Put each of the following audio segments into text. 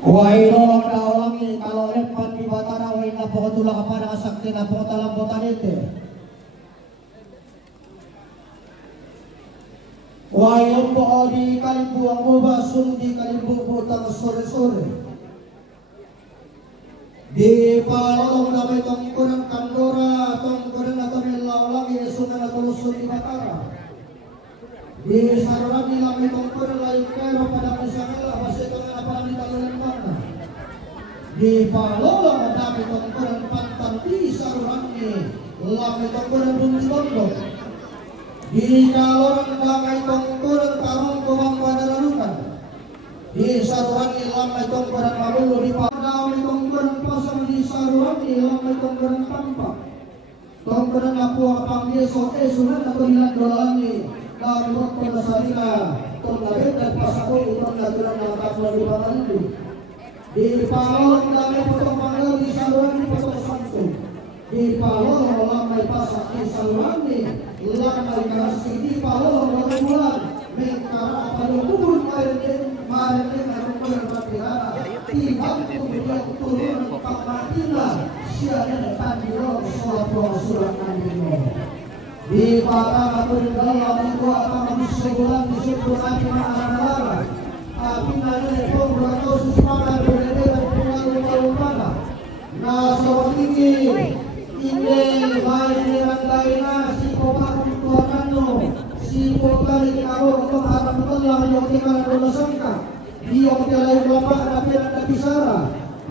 Wahai nolong daulangi kalau lempan di batara wahai na pokotulak kepada sakti na pokotalang botanete. Wahai ompo di kalimbu ang buba sundi kalimbu butang sore-sore. Di palolong na may tongkuran kandora tongkuran na kami laulangi sungan na tulusun di batara. Di saruran nila may tongkuran layu kero pada misangela masih tongkuran apa di talunan mana. Di palolong na dami tongkuran pantan di saruran ni lami tongkuran bunti tondok. Di kaloran damai tongkuran tarong kubang padararukan. Di saruran ni lamai tongkuran mabulu di padami tongkuran pasang di saruran ni lamai tongkuran pampak. Tongkuran aku apang yeso sunan atau hilang dolani. Lalu pada sarina tongkuran dan pasako utang naturan yang kapal di bawah itu. Di palolong damai potong mangga di saruran ni potong santu. Di palolong lamai pasak di saruran ni lamai kasih di palolong bulan mengkara apa turun kemarin turun berpihak tidak kemudian turun pak matina siapa depan di surat Nabi di para atau di dalam itu akan sebulan disebut nabi mana tapi nanti pun berlaku sesuatu berbeda dan pengaruh mana nah sobat ini baik dirangkaina si kopak tuanano si kokari karo pengharap Allah yang kita dosa sangka dia menjalai bapak tapi anda bisara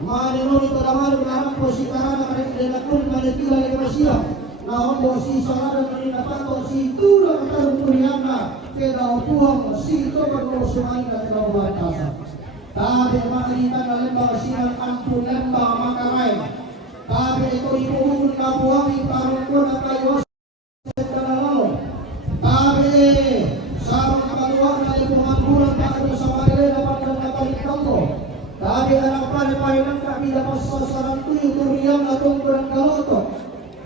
mane noni tadamar mengarang posisi karana mereka tidak pun pada tila lagi masia naon dosi salara menina tato si tulang tarum kuriana kedau puang si itu berdosa dan kedau batasa tapi makrita lembang siang ampun lembang makarai tapi itu ibu kabuangi tarung kona kayu tapi sarung kaluar dari pengambulan tak ada sama elena pada nakal kamu tapi anak pada kami dapat sasaran tujuh turiang atau kurang kalotok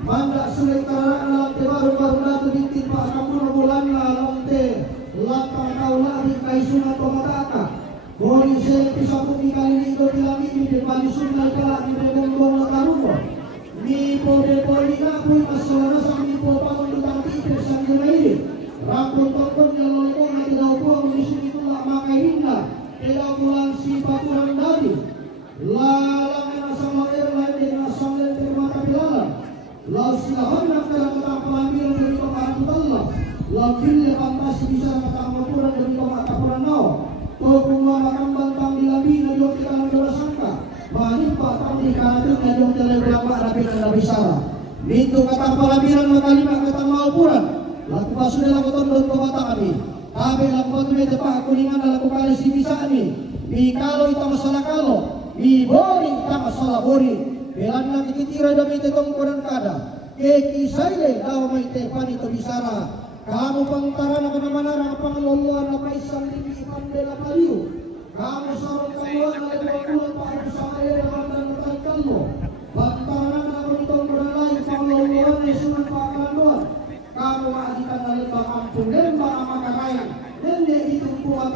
mandak sulit karena alam baru natu bintin pak kampung bulan lantai latang kaulah di kaisuna pemataka boli selfie satu kali itu bilang ini di bali sungai kelak di bembong lakarumo ni pode ngaku masalah sama ni popa untuk kita sambil ini rambut tokon yang lolong na tidak puang di sini itulah makai hinda tidak pulang si baturan dari lalang nasang air lain dengan sambil termata bilalan lalu silahkan nak dalam pelambil dari pengarut Allah lalu bila masih bisa kata mapuran dari pengarut nau Tokuma makan bantang di labi najok kita dola sangka menimpa tadi karena najok jalan ulama rapi dan nabi sara itu kata pelabiran kalimat kata maupuran laku pasudlah laku tondon kota kami tapi laku batu depak kuningan laku kali si bisa ni bi kalau itu masalah kalau bi bori kita masalah bori belan nak kitira demi tetong koran kada keki saile daw may tepan itu bisara kamu pangtara na kanamana pangaloluan na paisang libi ipandela paliw kamu sarong kaluan na iwakulan paano sa kaya naman na natalkan mo pangtara na kunitong kuralay pangaloluan na isunan pakalanuan kamu maagitan na lembang ampun lembang ang makarayan hindi itong puwag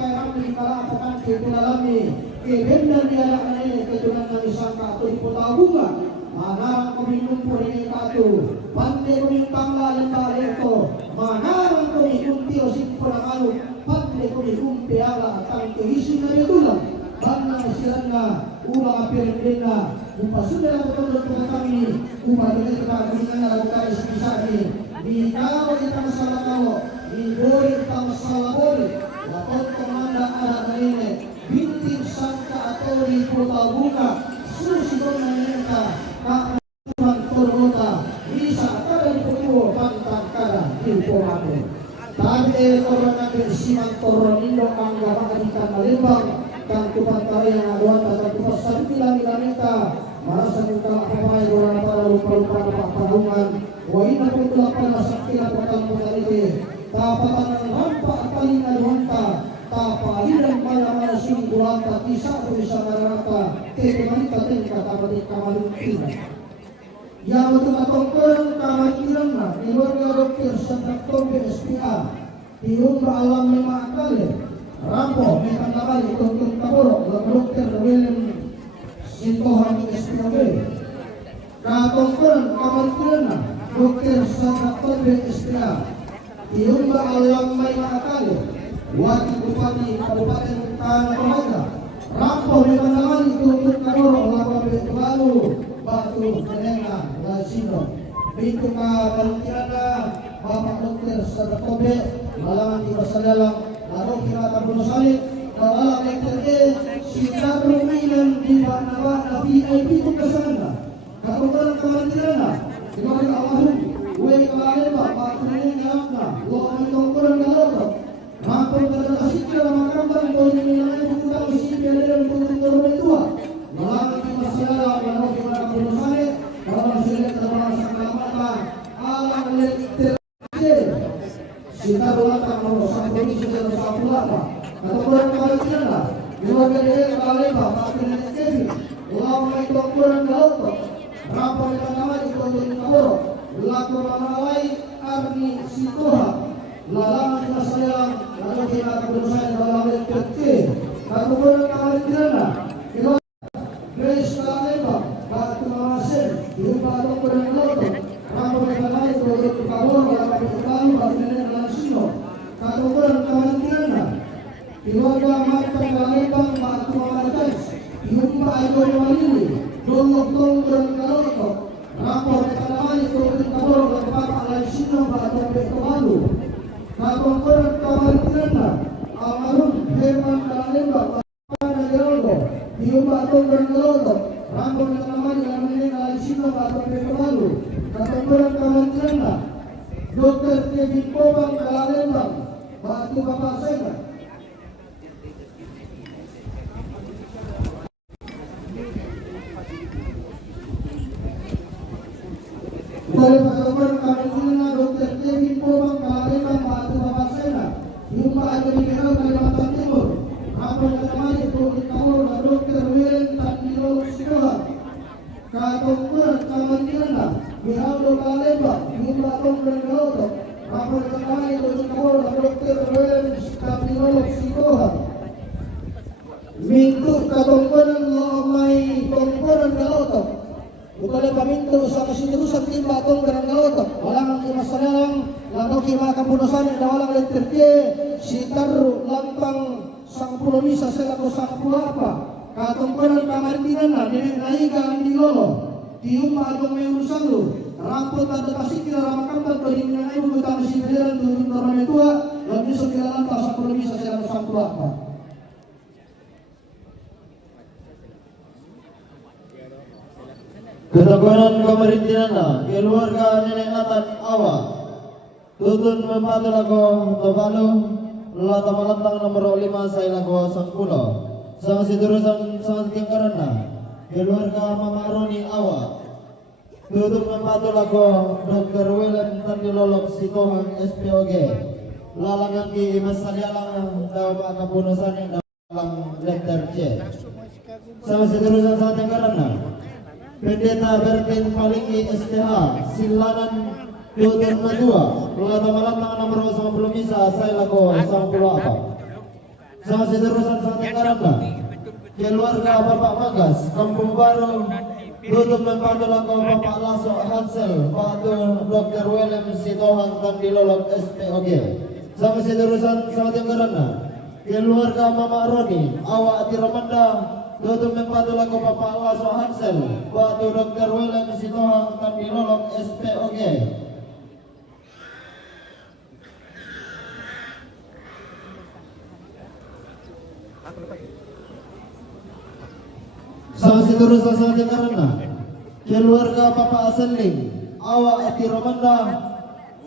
pinalami kebenda di anak ini keturunan ng isang kato ipotawunga manarang kuminumpur ini kato pande kumintang lalim barito manarang kumikunti o simpulangalu pande kumikumpi ala at kehisin na yutulang banda silan na ulang apirindin na upasunan ang tutulog ko kami upatuloy kita kumingan na lagu tayo ispisari di kau itang salakawo di bori itang salabori lapot komanda anak ini bintik sangka atau di kota buka susidon na neta kakatuan torota bisa kada di putuo pantang kada di pomate tabi korona bersiman toronindo ang gamadikan malimbang dan kupantari yang aduan dan kupasari bilang-bilang neta marasa minta kapay orang para lupa-lupa na pagpahungan wa ina po tulapan na sakila patang punalite tapatan ng rampa at palingaluhanta tapalilang malamang singgulanta isa o isa mararata kekemanita din katapatit kamaluntin yang matutong kamatiran na iwarga dokter sa Dr. BSPA tiyong alam may maakali rampo may pandabal itong kapuro Dr. William Sintohan SPOB katongkuran kamatiran na dokter sa Dr. BSPA tiyong alam may maakali Wati Bupati Kabupaten Tanah Rampo may pandabal itong kapuro Lalu Batu Menenga Lasino Bintu ka Baluntirana Bapak Dokter Sadakobe Malangan di Basadalang Lalu kita Tabunusalit Dalam LTE Sita Ruminan di Banawana VIP kung kasana Kapungan ng Kalantirana Dimari Allahum Uwe Kalaleba Batu Menenga Akna Lo Amitongkuran Galoto Rampo Kadalasikya Makambang Bawin Nilanay Bukutang Sipya Dalam Bukutang Tua Malangan di Basadalang Lalu kita Tabunusalit Kalau sulit dalam keselamatan alam elektrik kita doakan nomor satu ini sudah satu apa atau kurang kali tidak keluarga dia kali apa makin kiri ulama itu kurang laut berapa kita nama itu untuk kabur laku malai arni situha lalang kita sayang lalu kita berusaha dalam elektrik atau kurang kali tidak Grace Kaleba Batu Mawasen Yupa Tongkurang Loto Rampo Mekalai Dodo Tukabor Rampo Tukalu Batinene Lansino Katongkurang Kamantirana Keluarga Marta Kalebang Batu Mawasen Yupa Aidori Walili Dodo Tongkurang Loto Rampo Mekalai Dodo Tukabor Rampo Lansino Batu Tukalu Katongkurang Kamantirana Almarhum Herman Kaleba Yung batong bergeloto, rambo na naman yung naman yung sino batong bergeloto, katungkulang kamantiran na, Dr. Kevin Pobang Kalalembang, batu papasay na. Dari katungkulang kamantiran na, Dr. Kevin Pobang Kalalembang, batu papasay na, yung maaga ni Gerald Kalimantan Timur, rambo na naman yung Dr. William Tandilo Sikoha Katungkuran Kamantiran na Mihaldo Kaleba yung batong bergeloto Rampo na naman ito yung kapuro na Dr. William Tandilo Sikoha Minto katungkuran lo may tungkuran galoto Ukala paminto sa kasiturusan din batong bergeloto Walang ang imasanalang Lato kima kapunusan na walang elektrikye Si Taru Lampang sang pulau bisa selaku sang pulau apa katungkuran kamartinan na naiga ang dilolo tium maagong may urusan lo rampot at pasik kila ramakambal ko din na ibu kita masih beneran turun orang tua lebih sekiralan tak sang pulau bisa selaku sang pulau apa Ketekunan kamartinan na keluarga Nenek Natan Awa tutun membantu lagu Tobalu Lata malantang nomor 5 saya lagu sang pulau sang siturusan sang tingkaran na keluarga Mama Roni Awa tutup membantu lagu Dr. William Tandilolok Sitohan SPOG lalangan di masalialang daw kapunusan yang dalam letter C sang siturusan sang tingkaran na Pendeta Bertin Palingi STH Silanan Tutur Nadua Lata malantang nomor 10 bisa saya lagu sang pulau apa Sama seterusan sa ating karanda. Keluarga Bapak Magas, Kampung Baru, tutup mempadula ko Bapak Laso Hansel, Patu Dr. William Sitohang Tandilolog SPOG. Sama seterusan sa ating karanda. Keluarga Mama Roni, Awak Tiramanda, tutup mempadula ko Bapak Laso Hansel, Patu Dr. William Sitohang Tandilolog SPOG. Sama seterusnya sa ating karana. Keluarga Bapak Aseling, Awak Ati Romanda.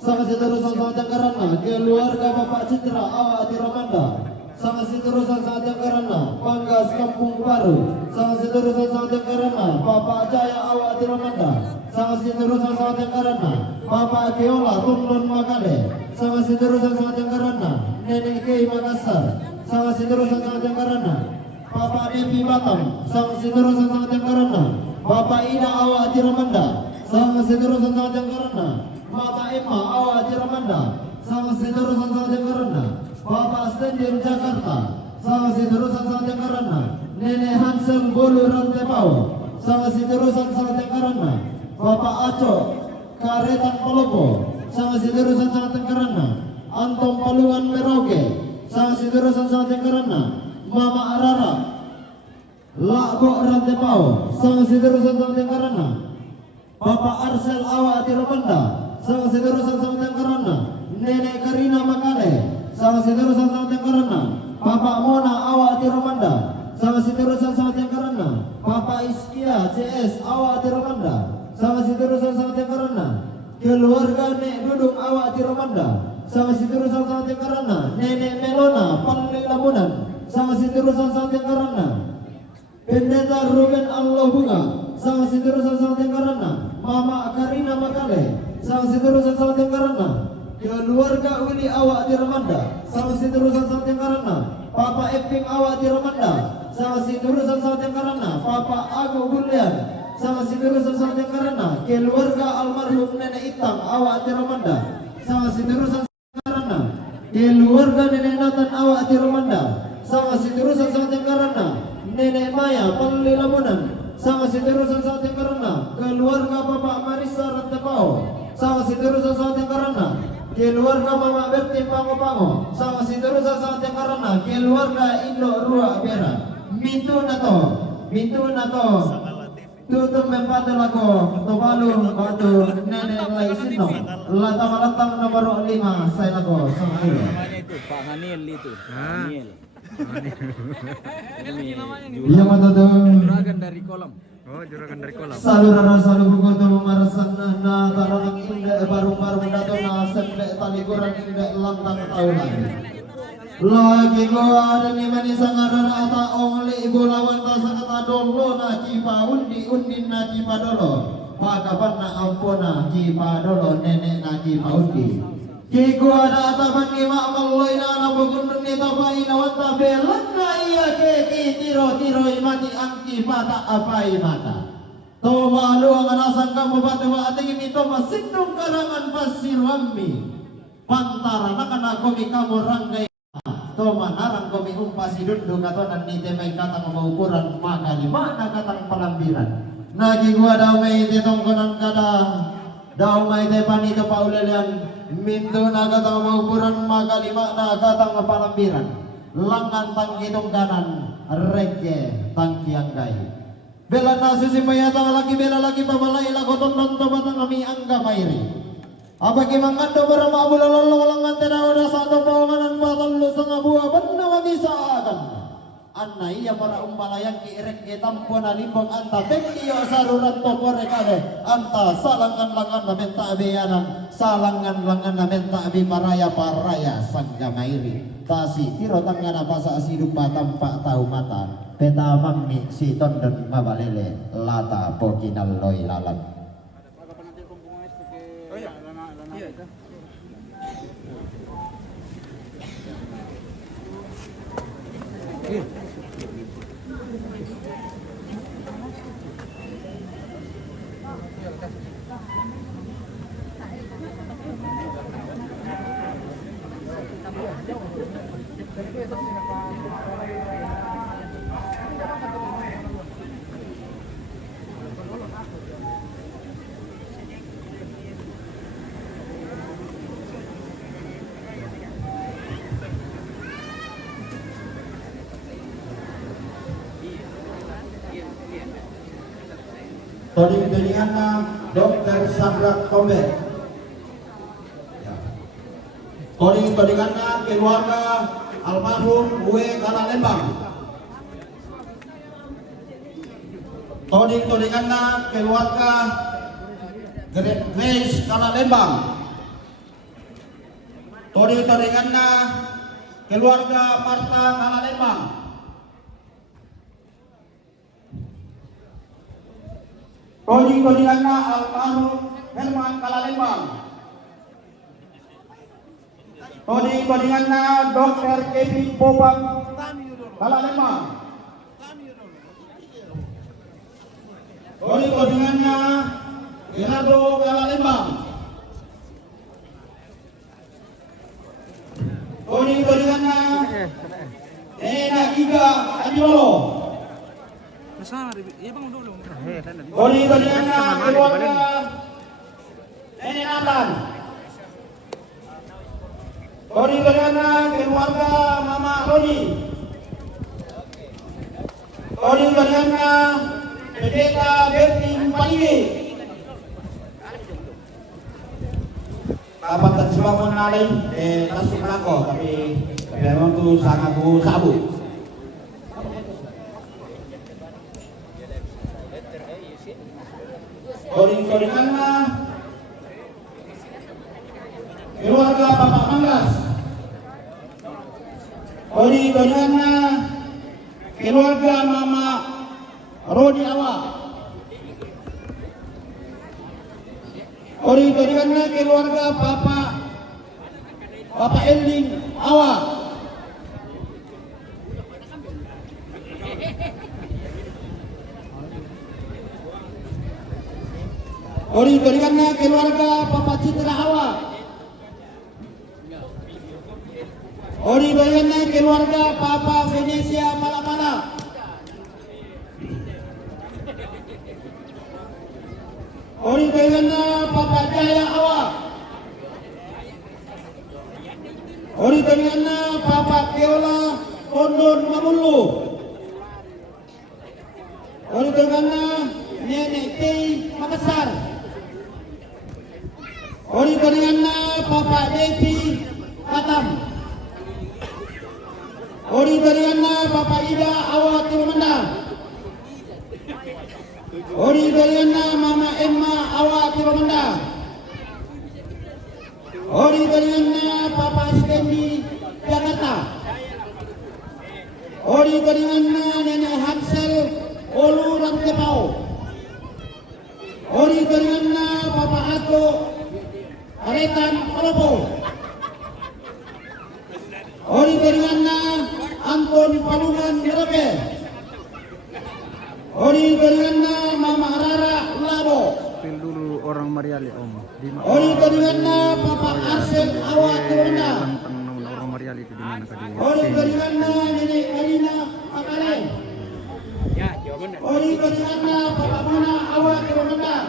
Sama seterusnya sa ating karana. Keluarga Bapak Citra, Awak Ati Romanda. Sama seterusnya sa ating karana. Panggas Kampung Baru. Sama seterusnya sa ating karana. Bapak Jaya, Awak Ati Romanda. Sama seterusnya sa ating karana. Bapak Keola, Tunlon Makale. Sama seterusnya sa ating karana. Nenek Kei Makassar. Sama seterusnya sa ating karana. Bapak Devi Batam, sang seterusnya sa ating karana. Bapak Ida Awak Tiramanda, sang seterusnya sa ating karana. Mata Emma Awak Tiramanda, sang seterusnya sa ating karana. Bapak Stendir Jakarta, sang seterusnya sa ating karana. Nenek Hansel Bolu Rantepau, sang seterusnya sa ating karana. Bapak Aco Karetan Palopo, sang seterusnya sa ating karana. Anton Paluan Merauke, sang seterusnya sa ating karana. Mama Arara Lakbo Rantepau, sang seterusnya sa ating karana. Bapak Arsel Awak Tiramanda, sang seterusnya sa ating karana. Nenek Karina Makale, sang seterusnya sa ating karana. Bapak Mona Awak Tiramanda, sang seterusnya sa ating karana. Bapak Iskia CS Awak Tiramanda, sang seterusnya sa ating karana. Keluarga Nek Dudung Awak Tiramanda, sang seterusnya sa ating karana. Nenek Melona Panli Lamunan, sang seterusnya sa ating karana. Pendeta Ruben Allah Bunga, sang seterusnya sa ating karana. Mama Karina Makale, sang seterusnya sa ating karana. Keluarga Willy Awak Tiramanda, sang seterusnya sa ating karana. Papa Eping Awak Tiramanda, sang seterusnya sa ating karana. Papa Ago Gulian, sang seterusnya sa ating karana. Keluarga almarhum Nenek Itang Awak Tiramanda, sang seterusnya sa ating karana. Keluarga Nenek Nathan Awak Tiramanda, sang seterusnya sa ating karana. Nenek Maya Panli Lamunan, sang seterusnya sa ating karana. Keluarga Bapak Marisa Rantepau, sang seterusnya sa ating karana. Keluarga Mama Berti Pango-Pango, sang seterusnya sa ating karana. Keluarga Indo Rua Bera. Mintu na to tutup mempatu lako tobalu batu nenek lai sinong lata malantang nomor 5 saya lako sang ulo. Namanya itu Pak Hanil itu. Hanil. Iya matoto. Juragan dari kolam. Oh, juragan dari kolam. Salurara salubugo to marasan na tarang inde baru-baru dato na sende talikuran inde lantang taulan. Lagi gua ada ni mani sangarara ata ongli gulawan ta sakata dolo na cipa undi na cipa dolo. Pakapan na ampona cipa dolo nenek na cipa undi. Ki gua ada ata bani ma malloy na nabukun ni tapai na wanta belan na iya ke ki tiro imati ang cipa ta apai mata. To malu ang anasang kamu batu wa ating mito masindong karangan pasirwami. Pantara na kana komi kamu ranggay Toma narang komi umpasi dundu katonan ni temay katang maukuran maka lima na katang palambiran. Nagi gua daw may titong konan kada daw may tepan ito paulalian minto na katang maukuran maka lima na katang palambiran. Langan tang itong kanan reke tangki anggay. Bela na susimayatang lagi bela lagi pabalay lagoton don tobatang kami angga mayri. Apagi mangando para maabulolong langan tenaw na sa atong pawanganan patallo sa nga buwa banda magisaagan. Anna iya para umpalayang kiirek kitampo na limbong anta tekniyo saruran to porekade anta salangan-langan na menta abiyanan salangan-langan na menta abi paraya sanggamairi tasi tiro tangga na pasa asidup patampa tau mata petamang ni si tondon mabalele lata po kinalloy lalang. Toding-todinganna Dr. Sabrak Tomber. Ya. Toding-todinganna keluarga almarhum Uwe Kalalembang. Toding-todinganna keluarga Grace Kalalembang. Toding-todinganna keluarga Marta Kalalembang. Toding-todinganna almarhum Herman Kalalembang. Toding-todinganna Dr. Kevin Popang Kalalembang. Toding-todinganna Gerardo Kalalembang. Toding-todinganna Ena Iga Adibolo. Toding-todinganna keluarga Nenek Nathan. Toding-todinganna keluarga Mama Roni. Toding-todinganna Pendeta Berti Mpaliwe. Dapat terjemah menalai nasib nako tapi memang tu sangat bu sabu. Toding-todinganna keluarga Bapak Manggas. Toding-todinganna keluarga Mama Rodi Awak. Toding-todinganna keluarga Bapak Eling Awak. Toding-todinganna keluarga Bapak Citra Awak. Toding-todinganna keluarga Bapak Venesia Malamala. Toding-todinganna Bapak Jaya Awak. Toding-todinganna Bapak Keola Kondon Mamulu. Toding-todinganna Nenek Tei Makassar. Toding-todinganna Bapak Devi Batam. Toding-todinganna Bapak Ida Awak Tirumandang. Toding-todinganna Mama Emma Awak Tirumandang. Toding-todinganna Bapak Stendi Jakarta. Toding-todinganna Nenek Hansel Olu Rantepau. Toding-todinganna Bapak Ato Aretan Palopo. Toding-todinganna Anton Palungan Merebe. Toding-todinganna Mama Rara Labo. Pil dulu orang Mariali om. Toding-todinganna Bapak Arsel Awak Tirumandang. Orang Mariali itu di mana tadi? Toding-todinganna Nenek Kalina Makale. Toding-todinganna Bapak Muna Awak Tirumandang.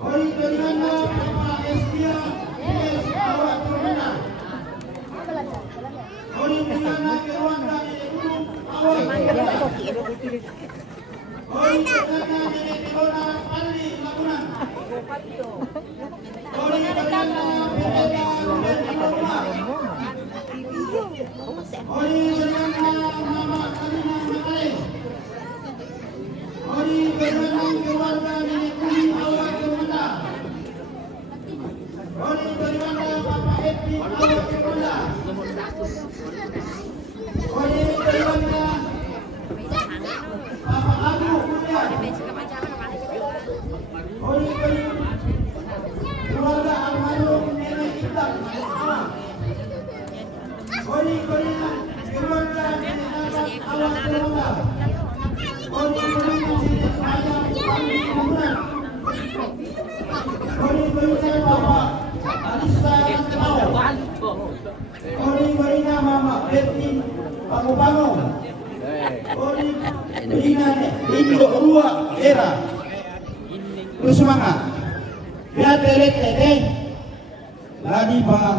Toding-todinganna Bapak Estia Awak Tirumandang. Toding-todinganna keluarga Nenek Gunung Awak Tirumandang. Toding-todinganna Nenek Kelona Pandi Lagunan. Toding-todinganna Pendeta Berti Lagunan. Toding-todinganna Mama Kalina Makale. Toding-todinganna keluarga Nenek Kuli Awak Tirumandang. Toding-todinganna Bapak Epi Awak Tirumandang. Toding-todinganna Bapak Abu Mulia. Toding-todinganna keluarga almarhum Nenek Intan Awak. Toding-todinganna keluarga Nenek Nabat Awak Tirumandang. Toding-todinganna Nenek Raja Pandi Lagunan. Toding-todinganna Bapak Alisa Rantepau. Toding-todinganna Mama Betty Pangubango. Toding-todinganna Indo Rua Era. Terus semangat. Biar tete lagi Pak.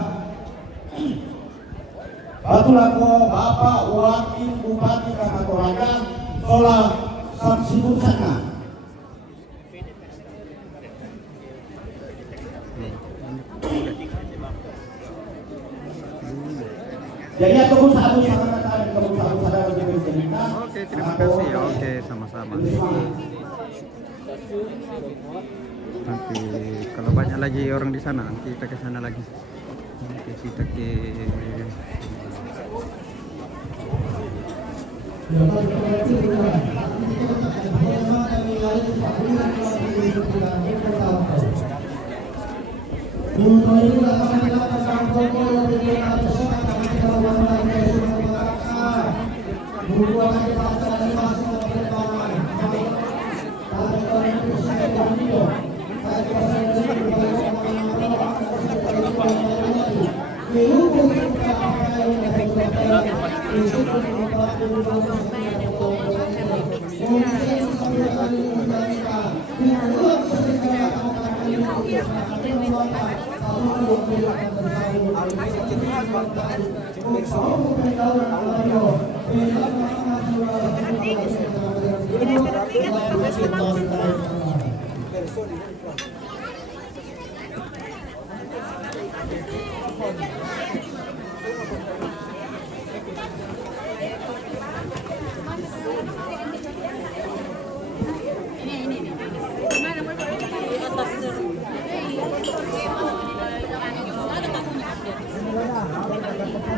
Batulako Bapak Wakil Bupati Kakak Toraja Sola Samsibun Sana. Jadi aku sa ako sa kanataan ko sa ako sa dapat di Presidenta. Oke, terima kasih. Oke, sama-sama. Nanti kalau banyak lagi orang di sana, nanti kita ke sana lagi. Nanti kita ke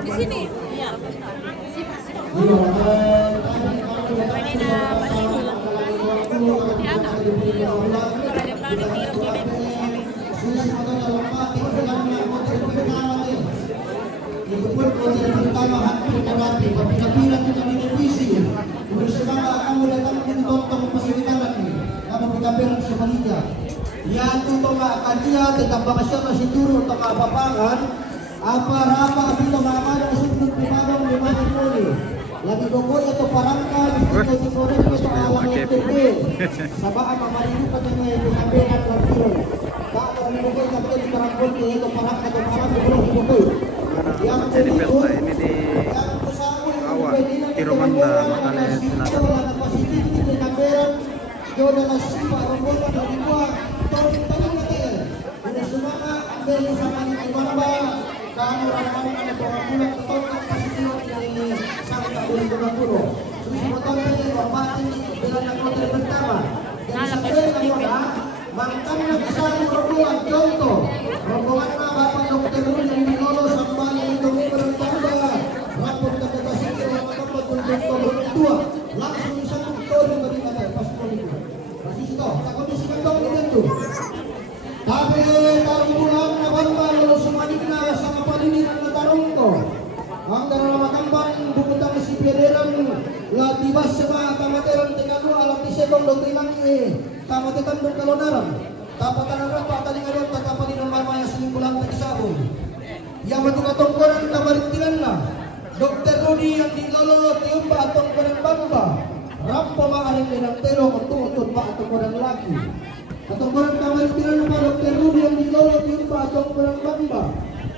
Di sini. Iya. Yan tutong kanya tetap bakasya na siguro ito kapapangan apa-apa abito mamada sunod primabang limang puli lagi dogo ito parangka dito di kore ito alam ito sabaa mamarinig pa niya ito kabinan ng tiro bakit ang dogo ito di parangkol ito parangka ito parangka ito dogo yang jadi pelta ini di awal Tiromanda Matale Selatan. Yo na nasipa ang bola na diwa tanong natin ano sumaka ang dali sa Manibamba kamo ramang na pagkulang ito ang pasisyon ni Santa Uliga Puro susuportan natin ang patin bila ng kontra pertama dan sa kanya na mangkang na kasang rombongan conto rombongan na Bapak Dr. Ruli Nilolo Sambali itong Pertanda rapor katatasikin ang kapag-tundok pagkulang langsung isang tuktorin bagi Paspoliko. Rasisto, sa kondisi kandong nito. Tapi tarong bulan na bamba lalo sumanik na sa kapalilinan na tarong ko. Ang daramakampan bukutang si Piederan latibas sa mga kamateran tingalo alam ni Segong Doktrinan kamatikan ng kalonaran. Tapatan ang rapa talingayon tatapalin ng mamaya sa limbulang tagisaboy. Yang matutungkuran kamarintinan na. Dr. Rudy yang dilolo tiumba atong bamba. Rampo maaring dinagtero kung tuutod pa atong kurang lagi. Atong kurang kamaritinan na Dr. Rudy ang nilolo tiumba atong kurang bamba.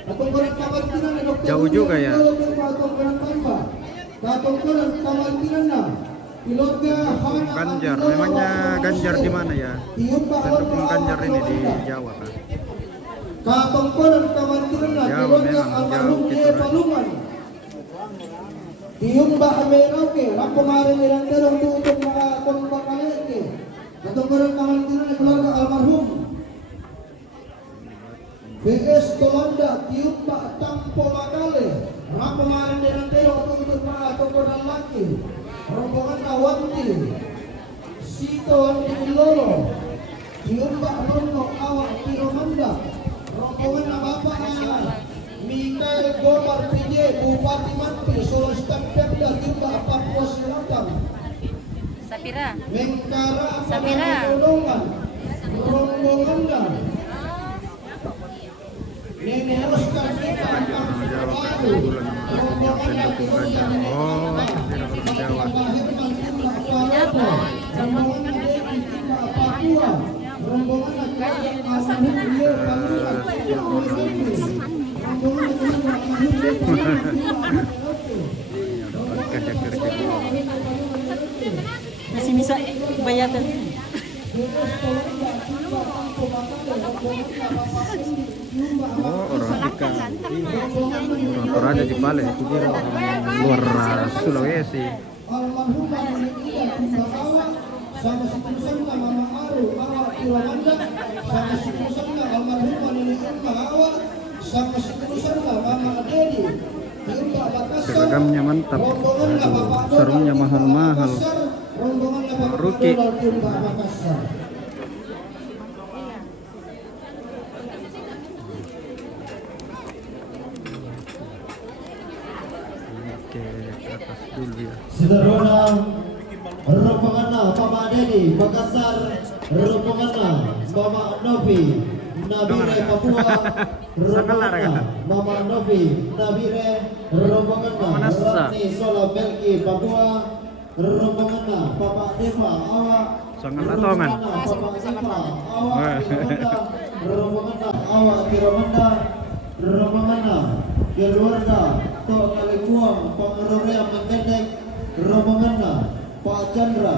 Atong kurang kamaritinan na Dr. Jauh Rudy juga ang ya. nilolo tiumba atong kurang bamba. Atong kurang kamaritinan na Pilorga Ganjar, memangnya Ganjar di mana ya? Pendukung Ganjar ini di Jawa kan? Katong kurang kamaritinan na Jawa Pilorga memang, almarhum jauh J. gitu. Palungan. Tiumba ameraw ke, rampo maaring dinagtero kung tuutod mga kumbakalit ke. Atong kurang kamaritinan na keluarga almarhum BS Tolanda Tiumba Tampo Magale rampo maaring dinagtero kung tuutod mga kurang laki. Rombongan Awanti Sito Antilolo Tiumba Rono Awak Tiromanda rombongan na Bapak Mikael Gomar PJ Bupati Mantri Sulawesi Pemda Tiumba Papua Selatan Sapira. Mengkara Sapira. Tulungan rombongan na Nene Oscar Kita Baru rombongan na Pendukung Ganjar. Oh, pendukung Jawa. rombongan na Dewi Kita Papua rombongan na Kaya Almarhum Rio Palungan rombongan na Almarhum Rio Kerja-kerja. Masih bisa bayar. Oh, orang Ika. Orang Toraja Jepale, itu kira luar Sulawesi. Almarhumah Nenek Ida Kumbawa sama seterusnya Mama Aru Awa Irawanda sama seterusnya almarhumah Nenek Irma Awa sama seterusnya Mama Dedi Irma Makassar. Seragamnya mantap. Rombongannya Bapak Donald Sarungnya Irma mahal-mahal. Makassar, rombongannya Bapak Ruki. Donald Irma Makassar. Oke, ke atas dulu ya. Sederhana rombonganna Mama Dedi Makassar, rombonganna Mama Novi Nabire Papua, rombonganna Mama Novi Nabire, rombonganna Ratni Sola Belki Papua, rombonganna Papa Deva Awa, Sangat latongan. Papa Deva Awa Tirawanda, rombonganna Awa Tirawanda, rombonganna keluarga Tok Kalikuang Pengerorea Menggendek, rombonganna Pak Chandra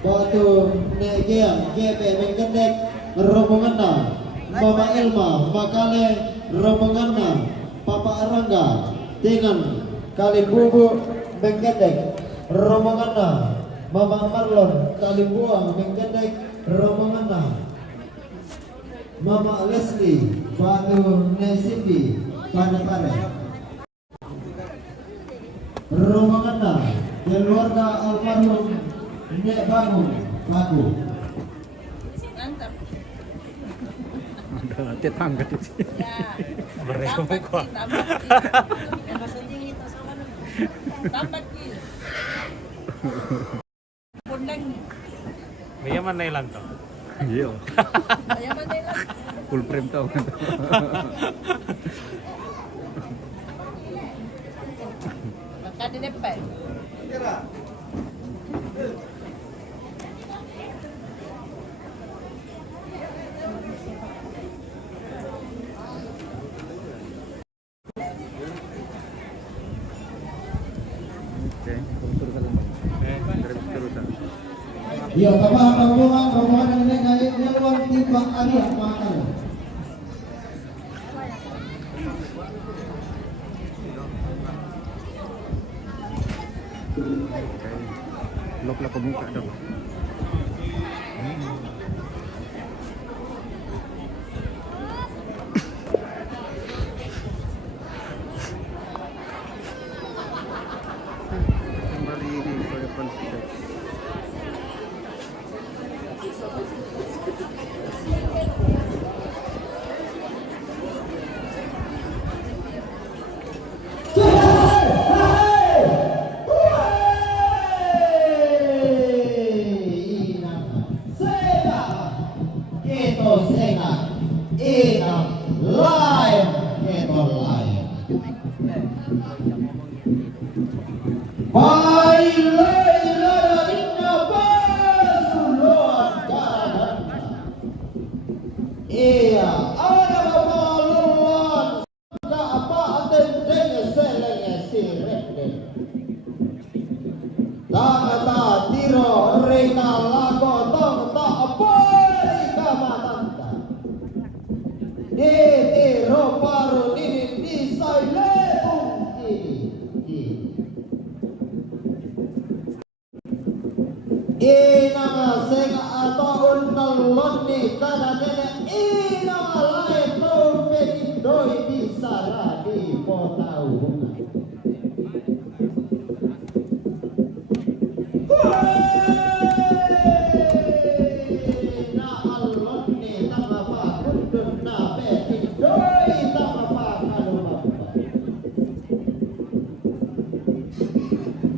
Batu Negean GP Menggendek, rombonganna Mama Ilma Makale, rombonganna Papa Arangga dengan Kalibubu Menggendek, rombonganna Mama Marlon Kalibuang Menggendek, rombonganna Mama Leslie Batu Nesipi Panatare, rombonganna keluarga almarhum Nek Bangun Paku. Mantap. Ada tetangga di sini. Dapat tambah. Yang maksudnya itu sama dapat nih. Pundang. Kaya man na ilan to? Iya. Kaya man nila. Full frame tau. Maka di depan. Oke, terusan. Terusan. Ya, tambahan rombongan Nenek Gayet Nelwan tiba Arya Makale. Lock lah pemuka dong. Kembali ke depan kita. Iya, ada babalulon apa tenteng selenge sirene. Tangata tiro rena lago tong ta apoi kamatanta. De tiro paru ini di saile Inang sing ataun telon ni kana nene inang lae tau doi di sara di potau. Na alon ni nama pa kundun na peti doi nama pa kaluma.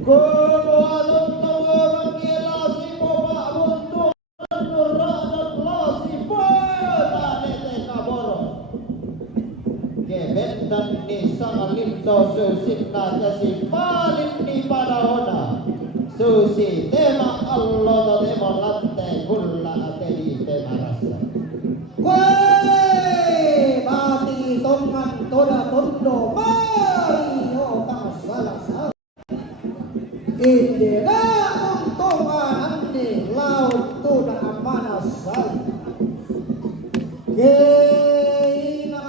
Como alon tawang kila si popa buntu nuradat lasi pota nete kaboro. Kebendan ni sangalito susit na kasi palit ni panahona. Susi tema Allah na tema lante gulla ate di tema rasa. Kue bati tongan toda tondo mai o tang salah sa. Indera untungan ande laut toda amana sal. Keina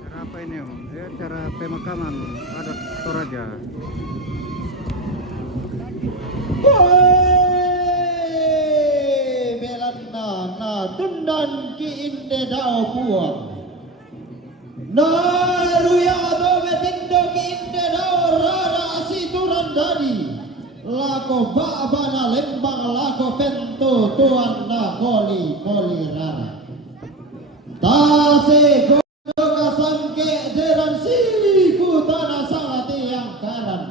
Cara apa ini Om? Ya, cara pemakaman adat Toraja. Belanda na tundan ki inde dao puang. Na ruya dobe tindo ki inde dao rara asituran dari. Lako baba na lembang lako pento tuan na koli rara. Tase goga sangke jeran siku tanah sangat yang karan.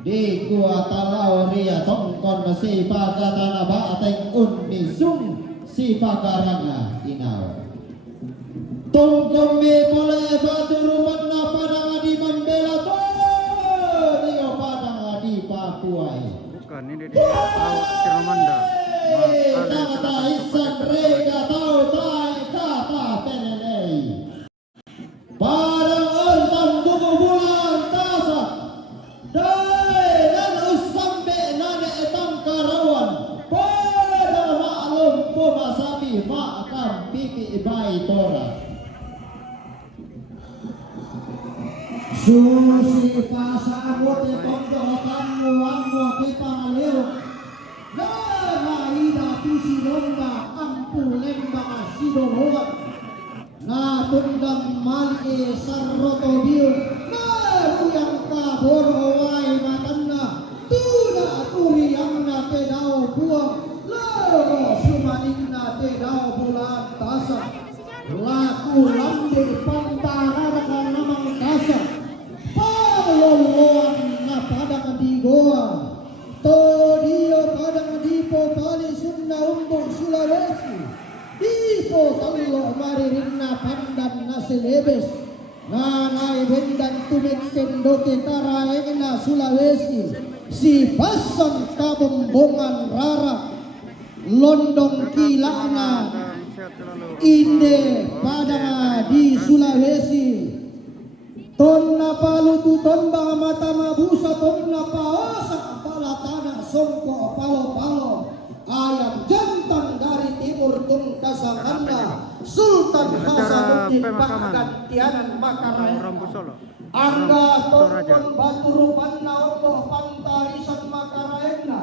Di gua talau ria tongkon si pagatana bateng undi sung si pagaranga inau. Tongkon me pole batu rumah na padang di Mandela to dio padang di Papua. Bukan, ini di Laut Ciremanda. Kata isan rega tau tai kata pelelei. Padang entam tuku bulan tasa. Dai dan usambe nane etam karawan. Pada maklum pomasabi makam pipi ibai tora. Susi pasa agote tondo tamu ammo kipangaliw. Lama ida pisi lomba ampu lemba sidoroan. Na tundang mali sarroto biu. Na ruyang kaboro wai matanna. Tuna turi yang na tedao buang. Loro sumaninna tedao bulan tasa. Laku lambe pantararakan namang tasa. Paloloan na padang di goa. Todio padang dipo pali Sunda umbong Sulawesi. Dipo tallo maririnna pandan na selebes. Nanay bendan tumit kendoke taraena Sulawesi. Si pasang kabombongan rara. Londong kilana. Inde padang di Sulawesi. Tonna palutu tomba mata mabusa tonna paosa Acara Hasanuddin pemakaman Panggantianan Makaraeng Rambu Solo. Angga Toraja. Tongkon Baturupan Naoboh Pantarisan Makaraengna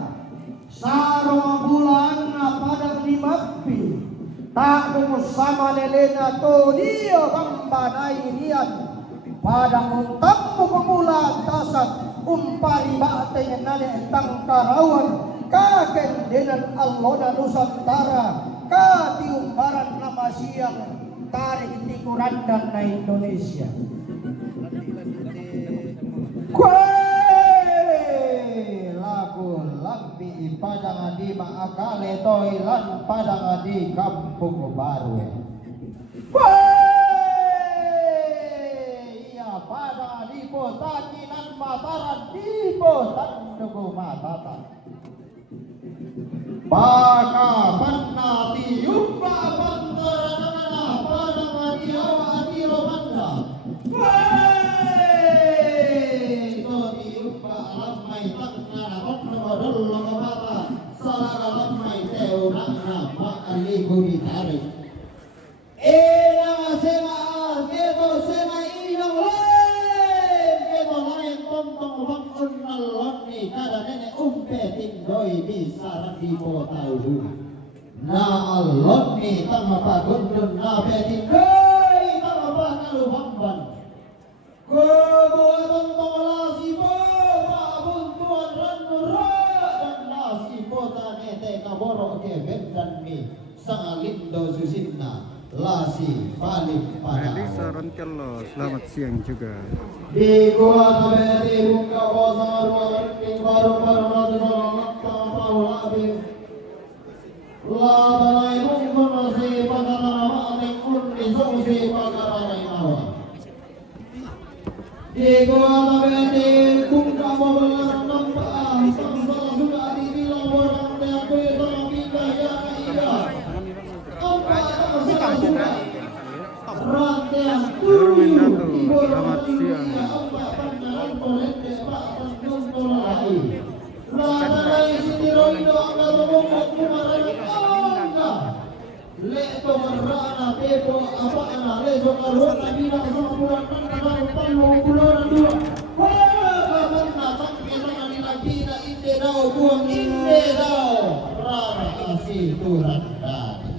Sarong bulan padang dimappi tak sama lelena to dia bambanai rian padang untammu pemulaan tasat umpari ba'atay nane entang karawan kaken denan allona Nusantara katiumbaran nama siang tarik tikurandan na Indonesia. Lagu lampi padang di maakale toilan padang di kampung baru. Iya padang di potaki nan mataran di potan dugu matata. Baka panati yumba pantarana padang di awa di romanda. Na alon ni tama pagundun na betin kay tama pakaluhamban. Kebuatan tolasi bapa buntuan ranura dan nasi kota nete kaboro keben dan mi sangalindo susinna lasi balik pada. Desa Rontialo, selamat siang juga. Di gua tabeti buka bosar waring baru natu solongat paula abim. La balai mungkun nasi pakarana ma'ating undi sungsi pakarana inawa. Di gua tabeti buka bosar nampak sangsara sudah dibilang orang teaku itu pindah ya ida. Apa sangsara sudah rantian Nurmin Datu, selamat siang. Leto marana tepo apa ana leso karona bina sampuran nang pulau dua. Kapan natang kena lagi na inde daw buang inde daw. Rana kasih turan dadi.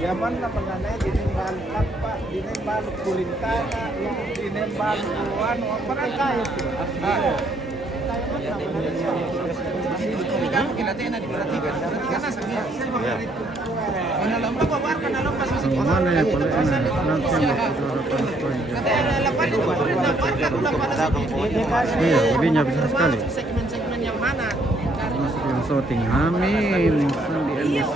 Yaman na panganay, dinimbal kappa, dinimbal kulintana, dinimbal ano, parang kaya. Mana ya pala na nanti iya, lebihnya besar sekali. Segmen-segmen yang mana? Masuk yang shooting. Amin. Sandi Elis.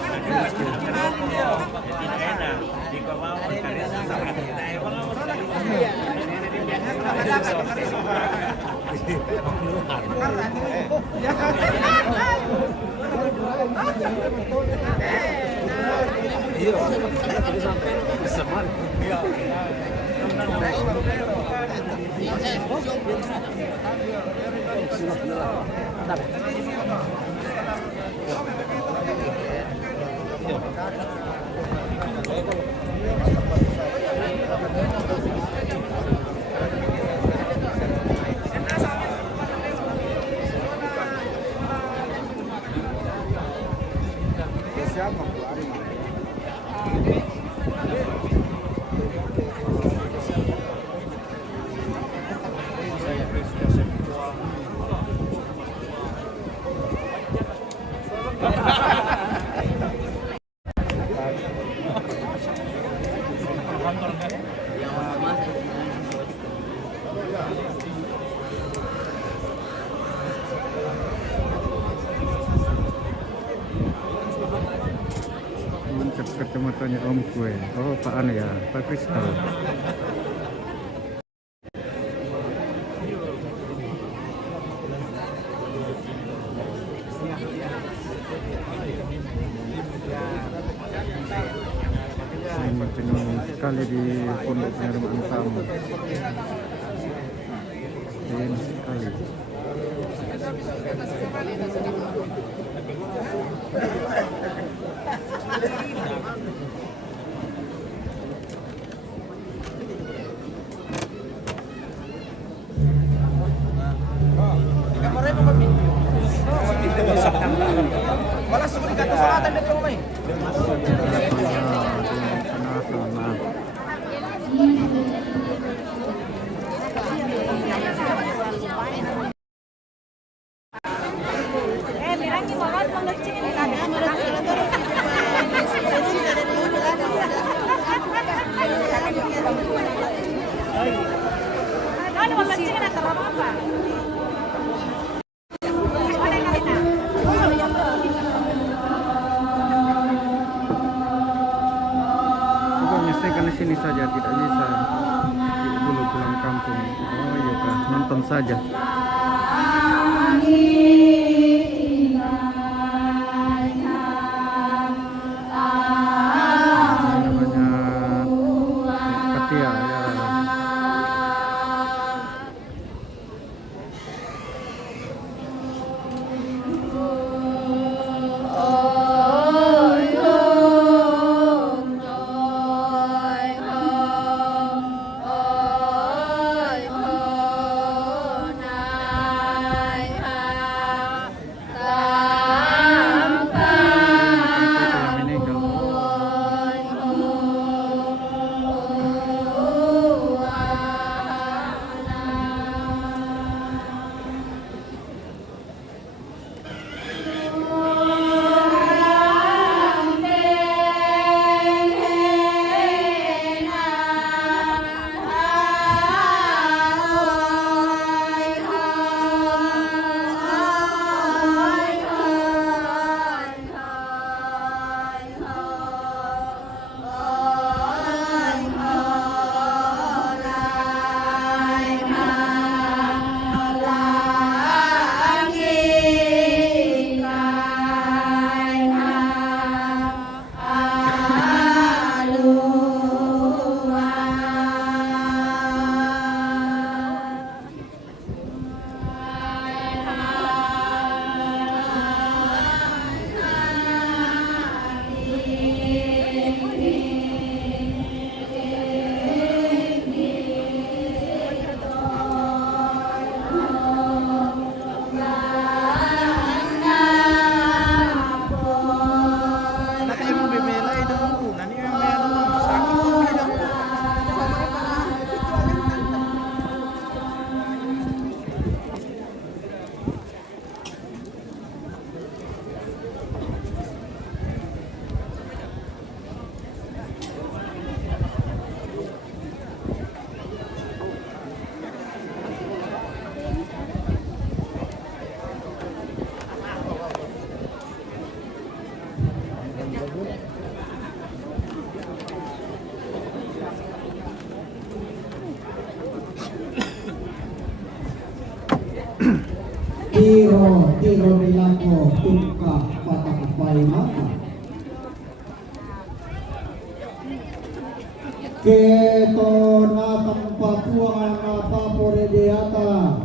Mantap kacamatanya Om Kue. Oh, Pak Anu ya, Pak Kristal. Ini jenuh sekali di pondok penerimaan tamu. Jenuh sekali. Wala sulit ka to sa atin dito may. Menyelesaikan di sini saja, tidak bisa dulu pulang kampung. Oh iya kak, nonton saja. Namanya Katia ya. Tiro nilako tungka patang mata. Keto na tampatuan na papore deata.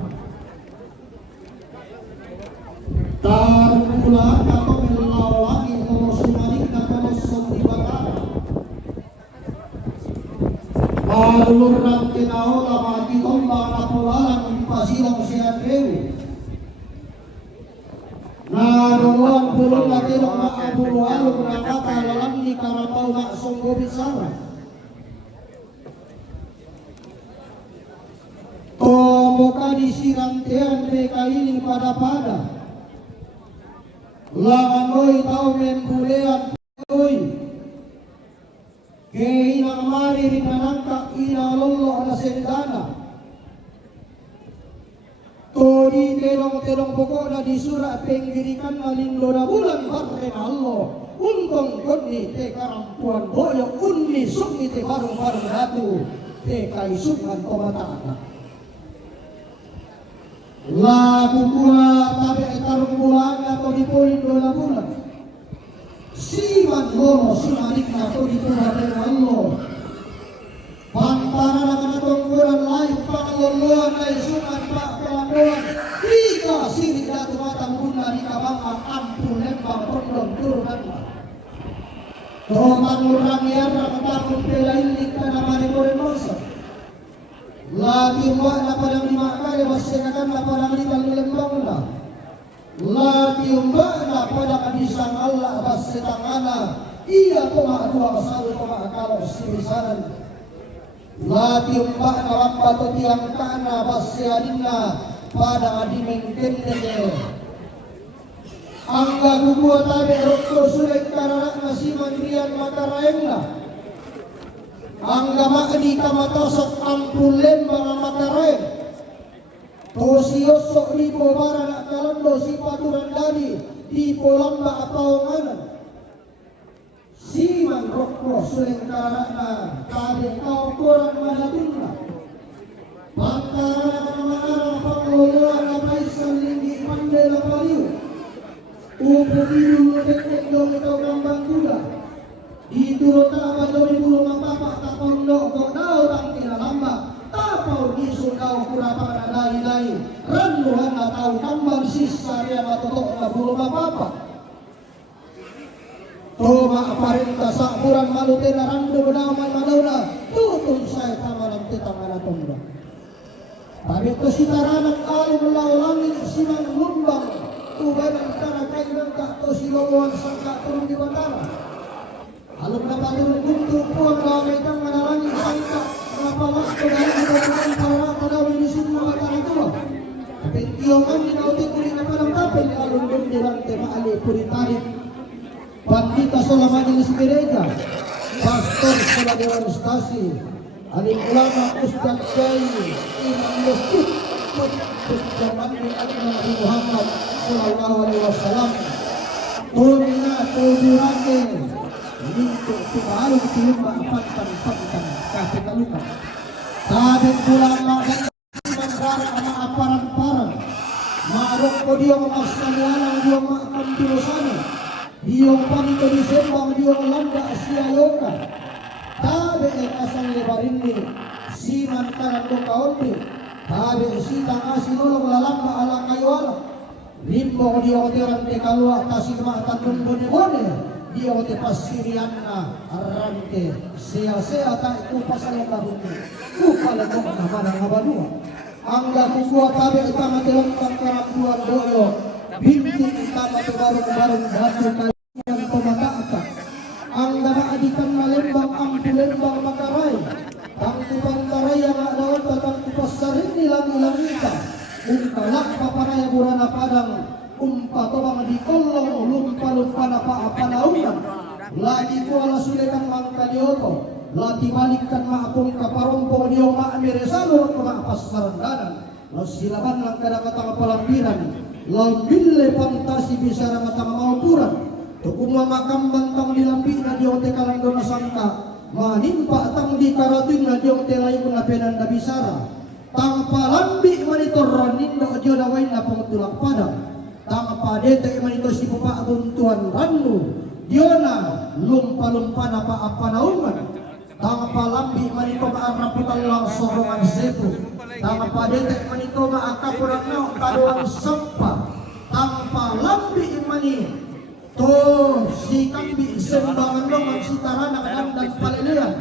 Tarpula kato melawaki no sumalik na kanos sa tibata. Malulurang tinaola matitong mga pulalang impasilang si Andrew. Naroon pulong natin ang maabulualo kung nakakalalang ni Karapaw na Songgo Bisara. Tomoka di sirantean mereka ini pada-pada. Langanoi tau membulean oi. Keinang mari rinanangka ina lolo na sendana. Todi terong pokok na disurat penggirikan na lindo na bulan barren Allah. Untong koni te karampuan boyo unni sukni te barung-barung datu te kaisukan komatana. Lagu gua tabi tarung bulan atau dipulin dola bulan. Siman lono simanik atau dipulah dengan Allah. Pantara dengan tonggolan lain pangloloan ay suman pak pelabuhan. Tiga sirik datu matang guna di kabanga ampun lembang pondong turunan. Toman urang yara matanggung pelain likta namanya koren mosa. Lagi mbak na padang lima kali masyakan na padang litang lembang na. Lagi mbak na padang abisang Allah basetangana. Iya koma dua satu koma kalau simisaran. Lagi mbak na wambato tiang kana basyarinna padang adimeng kendege. Angga kubuat tabi rokto sulek karanak nasiman rian makaraengna. Angga makdi kamatosok ampun lembang makaraeng. Tosiosok ripo barana kalando si paturan dadi di polamba apawanganan. Siman rokto sulek karanakna tabi kau koran madatunna. Pantara mangarang pangloloan apaisan linggi pandela paliu. Upo biru ngedek dong ikaw kambang kuda. Diturut apa dori bulu mapapa tak pondok kok daw tang kinalamba. Tapau gisun daw kurapang na dai-dai. Randuhan na tau kambang sisarya matotok na bulu mapapa. Toma aparenta sakuran malute na randu benaman maluna. Tutun saya tamalang titangan atomda. Tapi kesitaranang alu melawalangin simang lumbang. Tubanan kana kainan ka to silongan sangka turun di bandara. Alok na paturun kuntu puang damay kang manalangin sangka napalas ko dahil ito para tadaw ni sinna matang ito. Kapentiyokan ninauti kuli na palang tapel alun dun dirante maali puritarik. Pandita sa laman ng gereja. Pastor sa Dewan Stasi. Aling ulama Ustaz Jai Imam Masjid Zaman ni Nabi Muhammad Sallallahu Alaihi Wasallam. Turina tujurannya untuk tubarong tiumba pantan kapitalukan. Taden pulang makan mandara ama aparan-aparan. Marok ko dia maksanalan dia makan pirosana. Dia panito di sembang dia landa siayoka. Tabe asal lebarin ni siman kanan do kaonti. Tabe sitang asinolong lalamba ala kayuala. Limbo dia oteran te kalua tasik matan bone-bone. Dia ote pasirianna arrante sia-sia tak ku pasal kabunti. Ku kala kok na mana ngabadua. Angga ku tabe utama telong karampuan boyo. Binti utama te bareng-bareng datu kalian pematata. Angga maadikan malembang ampulembang makarai. Tangku pantarai yang ada tangku pasarin nilang-ilangita. Umkalak paparaya burana padang. Umpa tobang di kolong lumpa-lumpa na pa-apanaungan. Lagi kuala sulekan mangkalioto. Lati balikkan maapong kaparompo diyo maamiresalo at maapas sarandanan. Lalu silaban lang kadang-katang palambiran. Lalu bille pantasi bisara matang mauturan. Tukung mamakam bantang dilambi na diyo te kalangdo na sangka. Manimpa tang di karatin na diyo te layo na penanda bisara. Tang palambi manitor nindo diyo na gawin na pangutulak padang. Tanga pa dete iman ito si Pupa Abuntuan Rannu. Diona lumpa-lumpa na pa ang panahon. Tanga pa lambi iman ito maaraputan lang sorongan sepo. Tanga pa dete iman ito maakapuran na kaluang sampa. Tanga pa lambi iman ito si kambi sembangan lo magsitara na kanandang palilihan.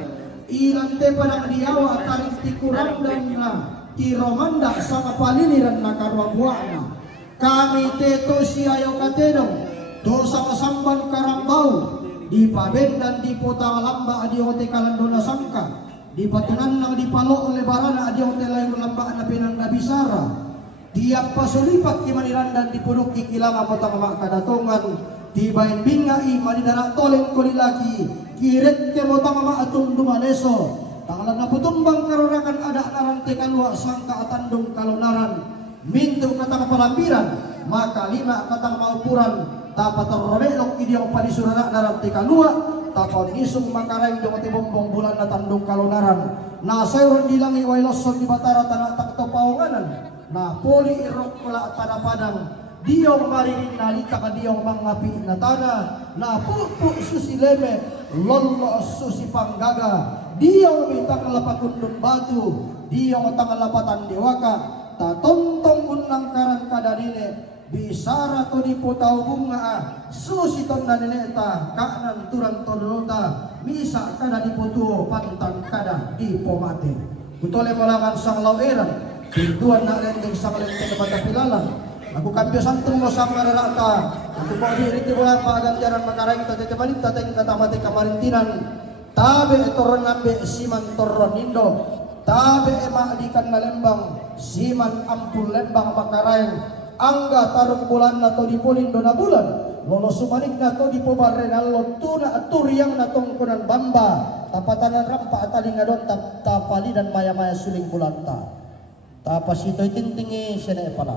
Ilante pa ng diyawa at taring tikurang dan na tiromanda sa kapaliliran na karwabuana. Kami teto si ayaw katenong do sa kasamban karambaw di pabendan di putang lamba adi ote kalando na sangka di patunan ng di palo lebarana adi ote layo lamba na pinanda bisara tiap pasulipat kimanirandan di puduk kikilang apatang makadatongan di bayin bingai manidara toleng kulilaki kiret kemotang ama atung dumaneso tangalan na putumbang karorakan ada narante kalwa sangka atandong kalunaran mintu katang palambiran maka 5 katang maupuran tapatar romelok idiyong panisurana narante kalua takon isung makareng jong tibombong bulan na tandong kalunaran na sayuran dilangi wailoson di batara tanah takto paunganan na poli irok kula tanah padang diyong maririn nalita ka diyong mangapi na tanah na pupu susileme lolo susi panggaga diyong mitang lapakundun batu diyong tangalapatan dewaka tatontong unang karan kadanine bisara to di putaw bunga susiton na nineta kanan turang todota misa kada di putu pantang kada di pomate putole malangan sang laueran pintuan na rendeng sang lenteng mata pilalang aku kambyo santung mo sang mararata aku mau diriti bola paganjaran makarang kita tetemanit tateng katamate kamarintinan tabe etoron nambe siman toron indo tabe emaadikan na lembang siman ampul lembang makarang angga tarung bulan na to di polindo na bulan lolo sumanik na to di pobarre na tuna aturiang na tongkunan bamba tapatanan rampa ataling adon tapali dan maya-maya suling bulanta tapas ito itintingi siya na epala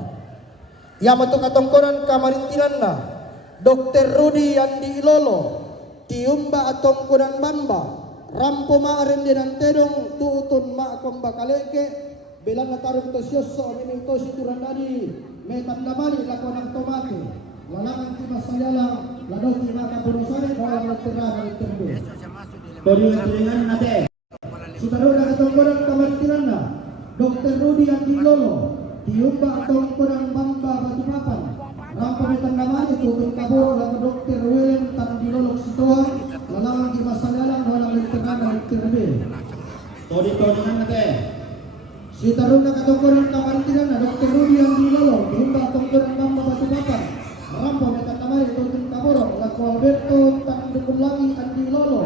yamato katongkunan kamarintinan na Dr. Rudy Andi Ilolo tiumba atongkunan bamba rampo maaren din ang terong tutun maakom bakaleke bilang na tarong to siyoso minito si turandadi may tandamani lakon ng tomate walang timasayalang lado timakaburusari walang nagtira ng itembo turingan natin sutaro na katongkunan kamartinan na Dr. Rudy Andi Ilolo tiumba atongkunan bamba batupapan rampa may tandamani tutun kaburo lang Dr. William Tandilolog Situang walang timasayalang walang nagtira ng itembo turingan natin si taruna katongkuran kamartinan na Dr. Rudy Andi Ilolo diumba tongkuran bamba batupapan rampo may tandamani tutun kaburo lako Alberto Tandukun Andi Ilolo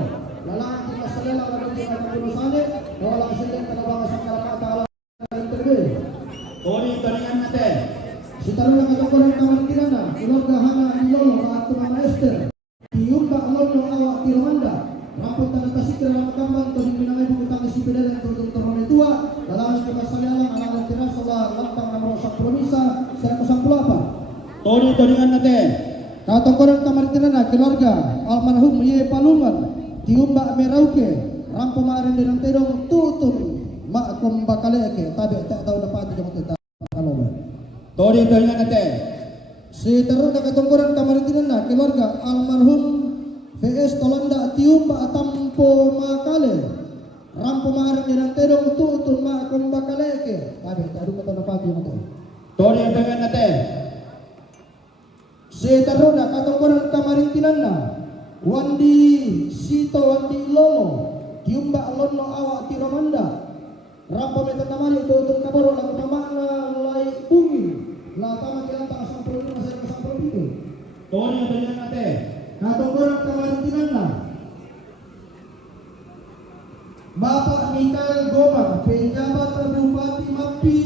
lalang timasayalang walang timakaburusari walang silang kalabangan sa kalamata walang interview turingan natin si taruna katongkuran kamartinan na keluarga Hana Andi Ilolo kaatuma maester diumba alono awak tiromanda rampo tanatasik dalam kambang to diminangay bukutang isipidal yang tutun torone tua dalam kemasalahan anak tiras soal lampang nomor 10 misa 118 turingan natin katongkuran kamartinan na keluarga almarhum Ye Palungan diumba merauke rampo maaren din ang terong tutun maakom bakaleke tabi tak tahu dapat jong kita kalongan turingan natin si taruna katongkuran kamartinan na keluarga almarhum VS Tolanda tiumba atampo makale rampo maaren din ang terong tutun maakom bakaleke tabi tak tahu dapat jong kita turingan natin si taruna katongkuran kamarintinan na Wandi Sito Wandi Ilolo tiumba alono awak tiromanda rampo metan namani tutun kaboro lagu mamana mulai bumi latama kilanta kasampul lima saya kasampul itu turingan natin katongkuran kamarintinan na Bapak Mikael Gomar penjabat Bupati Mapi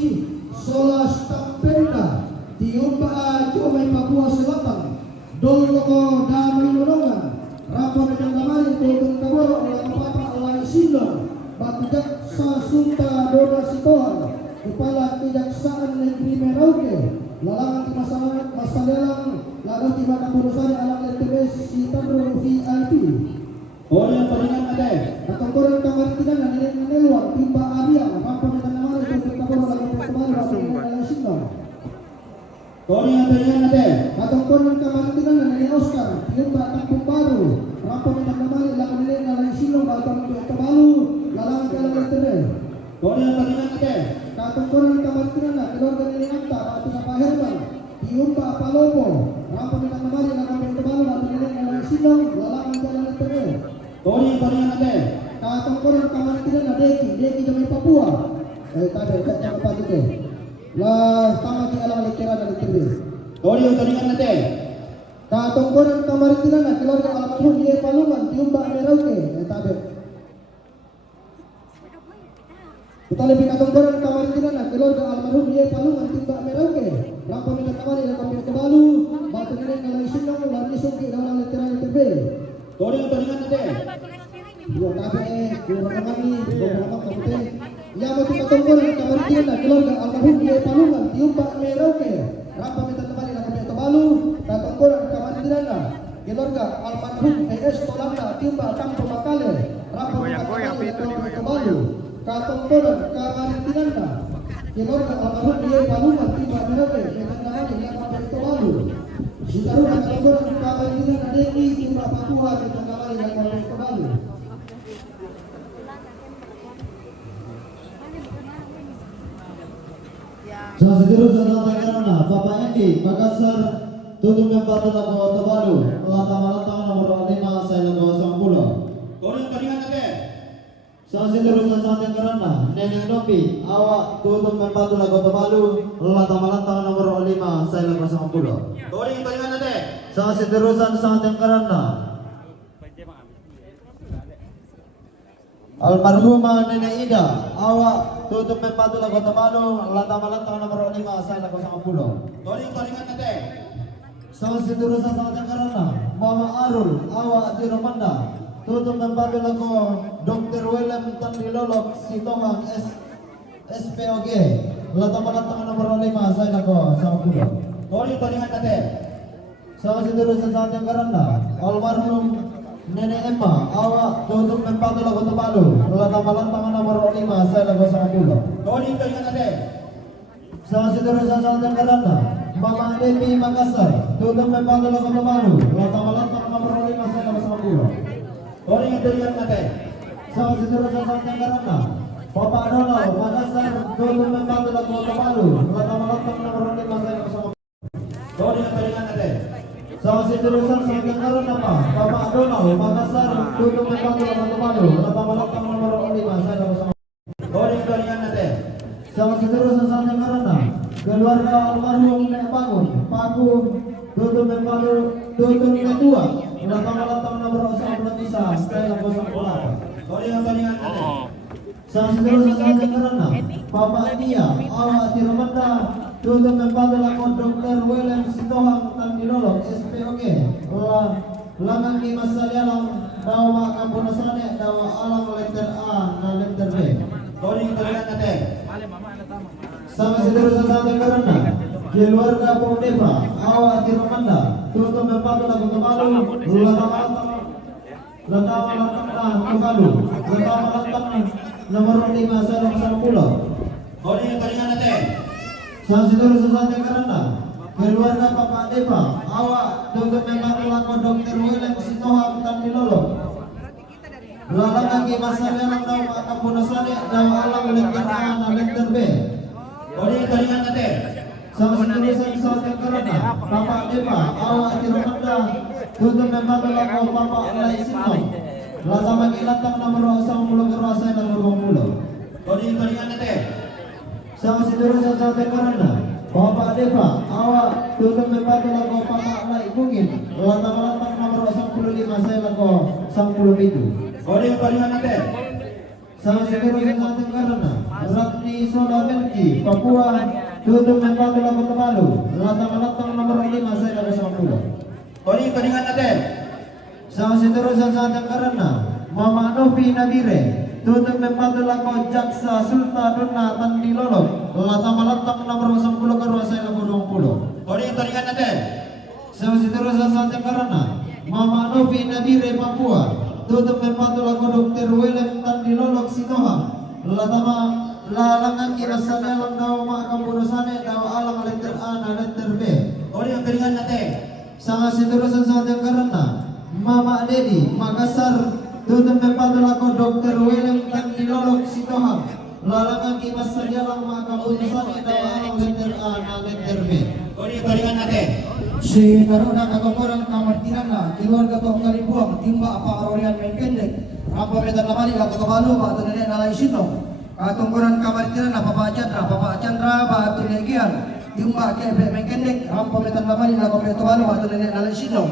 Solas Tampenda tiumba Jomai Papua Selatan Doloko Daminulongan rampo medan kamari tutun kaboro lagu papa alai sino batu jaksa Sunta Dona Sitoan kepala kejaksaan negeri Merauke lalangan di masalelang lalu di Makapurusan anak LTBS si Tandro VIP turingan natin katongkuran kamartinan na nineluang timba Ariang rampo medan kamari tutun kaboro lagu papa alai sino Tony Antonio Nate. Katungkuran kamartiran na ni Oscar, yung batang pumbaru, rampa minamamali, lakan nila na lang silong, batang tabalu, lalang kalang litere. Tony Antonio Nate. Katungkuran kamartiran na, keluarga nila Anta, batang kapaherman, yung ba palopo, rampa minamamali, lakan tabalu, batang nila na lang silong, lalang kalang litere. Tony Antonio Nate. Katungkuran kamartiran na Deki jamay Papua. Tabi, kaya apa gitu. Lah, tama di alang litera na litere. Tony Antonio Nate. Katungkuran kamartiran na, keluarga almarhum dia Palungan, tiumba Merauke, tabi. Kita lebih katungkuran kamartiran na, keluarga almarhum dia Palungan, tiumba Merauke. Rampa minat kamali, lakan kebalu, batu nilai ngalai sinong, lari sungki, dalam litera litere. Tony Antonio Nate. Dua tabi, dua kami, dua kamu. Yang mau katungkuran kamartiran na, keluarga almarhum dia Palungan, tiumba Merauke. Rampa minat kamali, lakan kebalu, katungkuran kamartiran na, keluarga almarhum PS Tolanda, tiumba Kampung Makale. Rampa minat kamali, lakan kebalu, katungkuran kamartiran na, keluarga almarhum dia Palungan, tiumba Merauke. Minat kamali, lakan kebalu. Sitaru katungkuran kamartiran na, Deki, tiumba Papua, minat kamali, lakan kebalu. Sa seterusnya sa karena Bapak Endi Makassar tutup yang patut ako Tabalu Lata-malatang nomor 5 sa ilago 10. Tony Antonio Nate. Sa seterusnya sa karena Neneng Nopi awak tutup yang patut ako Tabalu Lata-malatang nomor 5 sa ilago 10. Tony Antonio Nate. Sa seterusnya sa karena Almarhumah Nenek Ida awak tutup membantu lagu Tabalu lantang nomor 5 saya lagu 10. Tony Nate. Sama seterusnya sangat karena Mama Arul awak di Romanda tutup membantu lagu Dr. William Tandilolok Sitongang SPOG lantang nomor 5 saya lagu 10. Tony Nate. Sama seterusnya sangat karena almarhum Nenek Emma awak tutup membantu lagu Tabalu lantang nomor 5 saya lagu 10. Tony Nate. Sama seterusnya sangat karena Mama Devi Makassar tutup membantu lagu Tabalu lantang nomor 5 saya lagu 10. Tony Nate. Sama seterusnya sangat karena Bapak Donald Makassar tutup membantu lagu Tabalu lantang nomor 5 saya lagu 10. Tony Nate. Sama seterusnya sangat karena Bapak Donald Makassar tutup membantu lagu Tabalu lantang nomor 5 saya lagu 10. Tony Nate. Sama seterusnya sangat karena keluarga almarhum Nek Bangun Paku tutup membantu tutup kedua lantang nomor 11 bisa saya lagu 10. Tony Nate. Sama seterusnya sangat karena Bapak Dia awak di Romanda tutup membantu lagu Dr. William Sitohang Tandilolok SPOG langan di masa dalam dawa kampunasane dawa alam letter A dan letter B. Tony Nate. Sama seterusnya sangat karena keluarga Pondeva awak di Romanda tutup membantu lagu Tabalu lantang Tabalu lantang nomor 5 saya lagu 10. Tony Nate. Sama seterusnya sangat karena keluarga Bapak Deva awak tutup membantu lagu Dr. William Sitohang Tandilolok lalang lagi masa dalam dawa kampunasane dawa alam letter A dan letter B. Tony Nate. Sama seterusnya sangat karena Bapak Deva awak di Romanda tutup membantu lagu Bapak Lai Sinong lantang nomor 10 kerasa nomor 20. Tony Nate. Sama seterusnya sangat karena Bapak Deva awak tutup membantu lagu Bapak Lai Bungin lantang nomor 15 saya lagu 10 Tony Nate. Sama seterusnya sangat karena Ratni Soda Melki Papua tutup membantu lagu Tabalu lantang nomor 5 saya lagu 10. Tony Nate. Sama seterusnya sangat karena Mama Novi Nabire tutup membantu lagu Jaksa Sulta Dona Tandilolok lantang nomor 10 kerwa saya lagu 20. Tony Nate. Sama seterusnya sangat karena Mama Novi Nabire Papua tutup membantu lagu Dr. William Tandilolok Sitohang lalangan kirasa dalam dawa makampunasane dawa alam letter A dan letter B. masih terusan sa ating karana Mama Dedi Makassar tutun mempadulako Dr. William Tangilolog Sitohang lalangan kipas saja lang makapunsan ina letter A na letter B. Kori-korikan natin. Si Taruna Katokoran Kamartinan na keluarga to kalibuang timba apa arorian mengkendek apa metan lamali la kotobalo ba to nene nalay sino Katungkuran Kamartinan na Papa Chandra ba to legian timba ke mengkendek apa metan lamali la kotobalo ba to nene nalay sino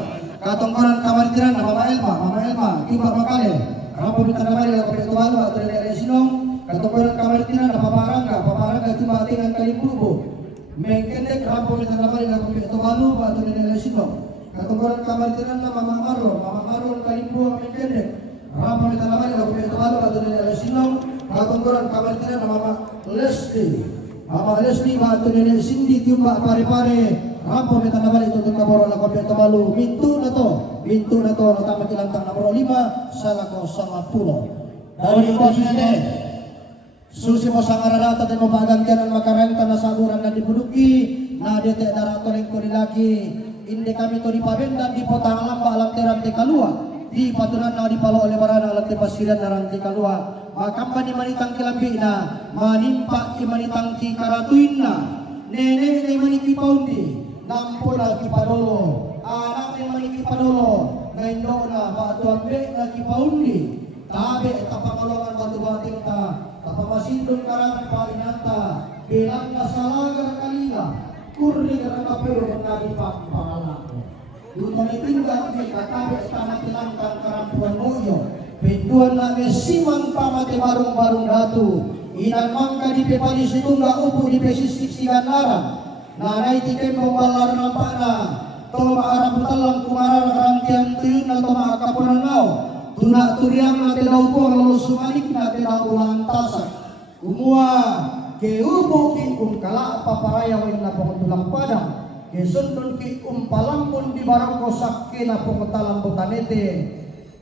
Katungkuran Kamartinan na Mama Elma timba makale apa metan lamali la kotobalo ba to nene nalay sino Katungkuran Kamartinan na Papa Rangga timba tingan kalibubo mengkendek rampo metan lamali la kotobalo ba to nene nalay sino Katungkuran Kamartinan na Mama Marlon kalimbuang mengkendek rampo metan lamali la kotobalo ba to nene nalay sino Katungkuran Kamartinan na Mama Leslie ba to nene Cindy tiumba pare-pare rampo metan lamali tutun kaboro la kotobalo mintu na to tamat ilantang nomor 5 salako 10 dari Bosnede Susi mo sangararata din mo bagangkanan makarangta na saburan na dipuduki na dete darato ring ko lagi indi kami to di pabenda di potangalam ba alam teran te kalua di patunan na di palo oleh barana alam te pasiran na ranti kalua makamba ni manitang kilambi na manimpa ki manitang ki karatuin na nene ni maniki paundi nampo na ki padolo anak ni maniki padolo ngaindo na batuan be na ki paundi tabe tapakolongan batu bating ta Pamasindong karang painata bilang nasalagar kalila kurni karang kapero mengaji pangalaku Duton itinggal di katabe tamat tilangkang karampuan moyo pinduan lagi simang pamate barung-barung datu inang mangka di pepali situngga upu di pesisik sigan larang nanay tikem pembalar nampana toma arap talang kumarar karantian tuyun na toma kapunan nao tuna turiang na tilaw po lalu sumalik na tilaw lantasan umua ke ubo ki kala paparaya win na pengutulang padang ke sundun ki palampun di barang kosak ke na pengutalang botanete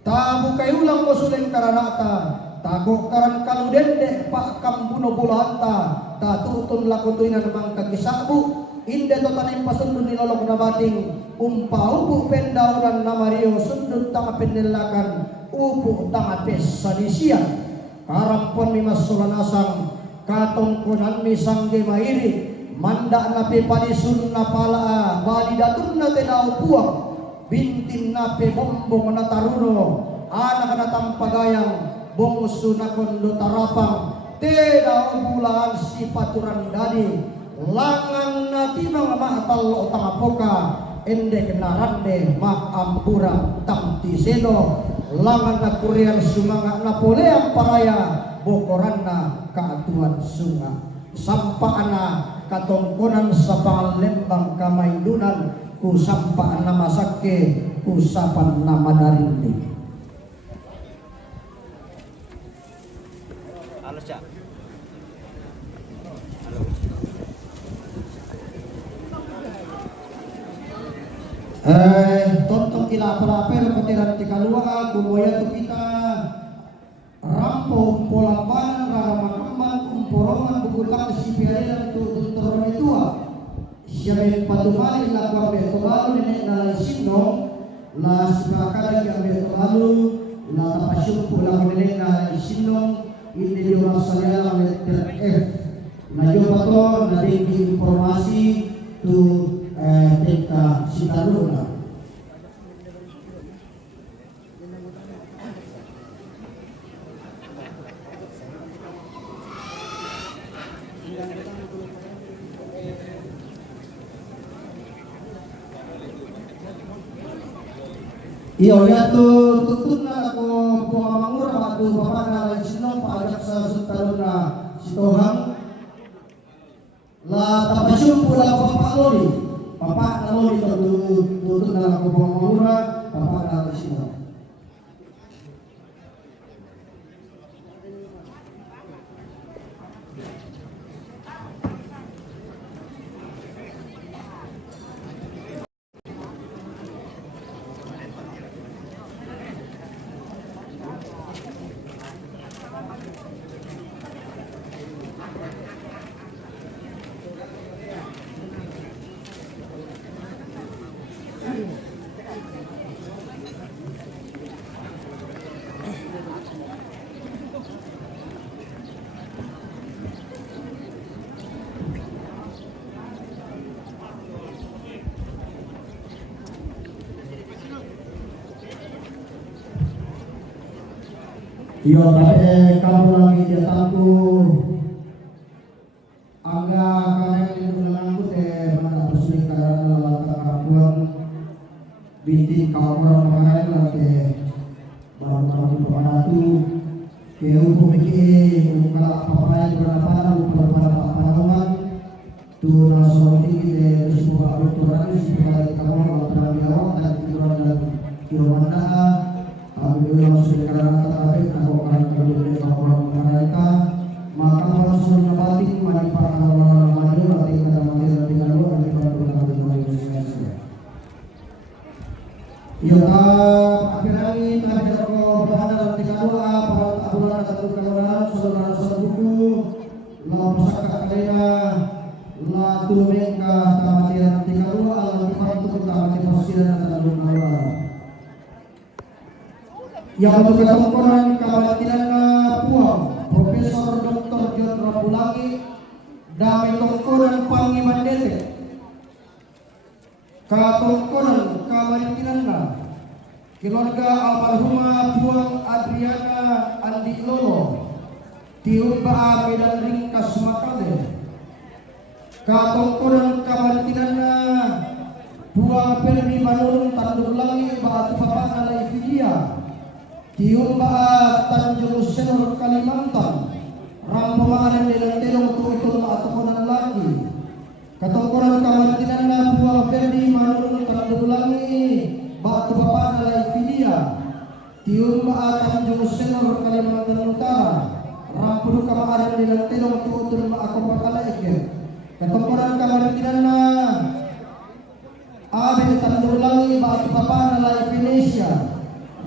tabu kay ulang mosuleng karanata tago karan kaludende pak kambuno bulanta tatutun lakutuin na namang kagisabu inde to tanim pasundun nilolok na bating ubu pendaunan na Mario sundun tama penelakan upu tangapes sanisia karampon mi masulanasang katongkunan mi sangge mairi manda nape palisun na palaa bali datun na tenau puang bintin nape bombong na taruno anak na tampagayang bongsu na kondo tarapang tenau bulan si paturan dadi langang na timang maatal tangapoka ende kenarande ma ampura tamtiseno langan na Korean sumanga Napoleon paraya bokoranna kaatuan sunga sampaana katongkonan sa pangalembang kamaydunan ku sampaan na masake ku sapan na madarindi Halo siya. tontong kila peraper kotiran tikalua kumoya tu kita rampo polamban raraman umporongan bukutan sipiarean tu turun tua siapa patumali la kabe tolalu nenek nalai sino la sibakara kabe tolalu la tapasuk pulang nenek nalai sino ini dia masalah letter F na jobato na bagi informasi tu Teka Sitaruna. Iyo ya tu tutun na ako pumamangura waktu bapak na sino paajak sa Sitaruna Sitohang la tapasyon pula bapak lori Papa nalo dito tutun na ako pumamangura papa na sino. Iyo tapi kamu lagi datangku angga kalian itu menangku mana bersih karena latar kapuan binti kau orang kalian lagi baru pada tu kau pemikir kalau apa yang berapa pada tu nasional ini semua aturan sebagai kamu aturan diawak dan aturan dan kilometer apabila masuk karena terakhir atau orang kedua orang mereka maka harus menabati mari para orang maju nanti kita mati nanti lalu nanti para orang ya akhirnya tadi aku berada nanti kalau para abulan satu kawan saudara buku lalu pusaka kaya la tumengka tamati nanti kalau alam itu kita mati posiran lalu lalu yang untuk ketongkonan kabatinan puang Profesor Dr. John Rabulangi dan tongkonan Pangiman Dete katongkonan kabatinan keluarga almarhumah Puang Adriana Andi Lolo Tiumba Medan Ringkas Makale katongkonan kabatinan Puang Perni Manurun Tandulangi Batu Papan Alai Fidia Tiumba Tanjung Senur Kalimantan Rampomanan dengan telung itu ataupun lagi ketongkoran kamartinan Buah Verdi Manurun Tandulangi Batu Papan Alai Fidia Tiumba Tanjung Senur Kalimantan Utara Rampuru Kamaran dengan telung itu ataupun lagi ketongkoran kamartinan Abe Tandulangi Batu Papan Alai Indonesia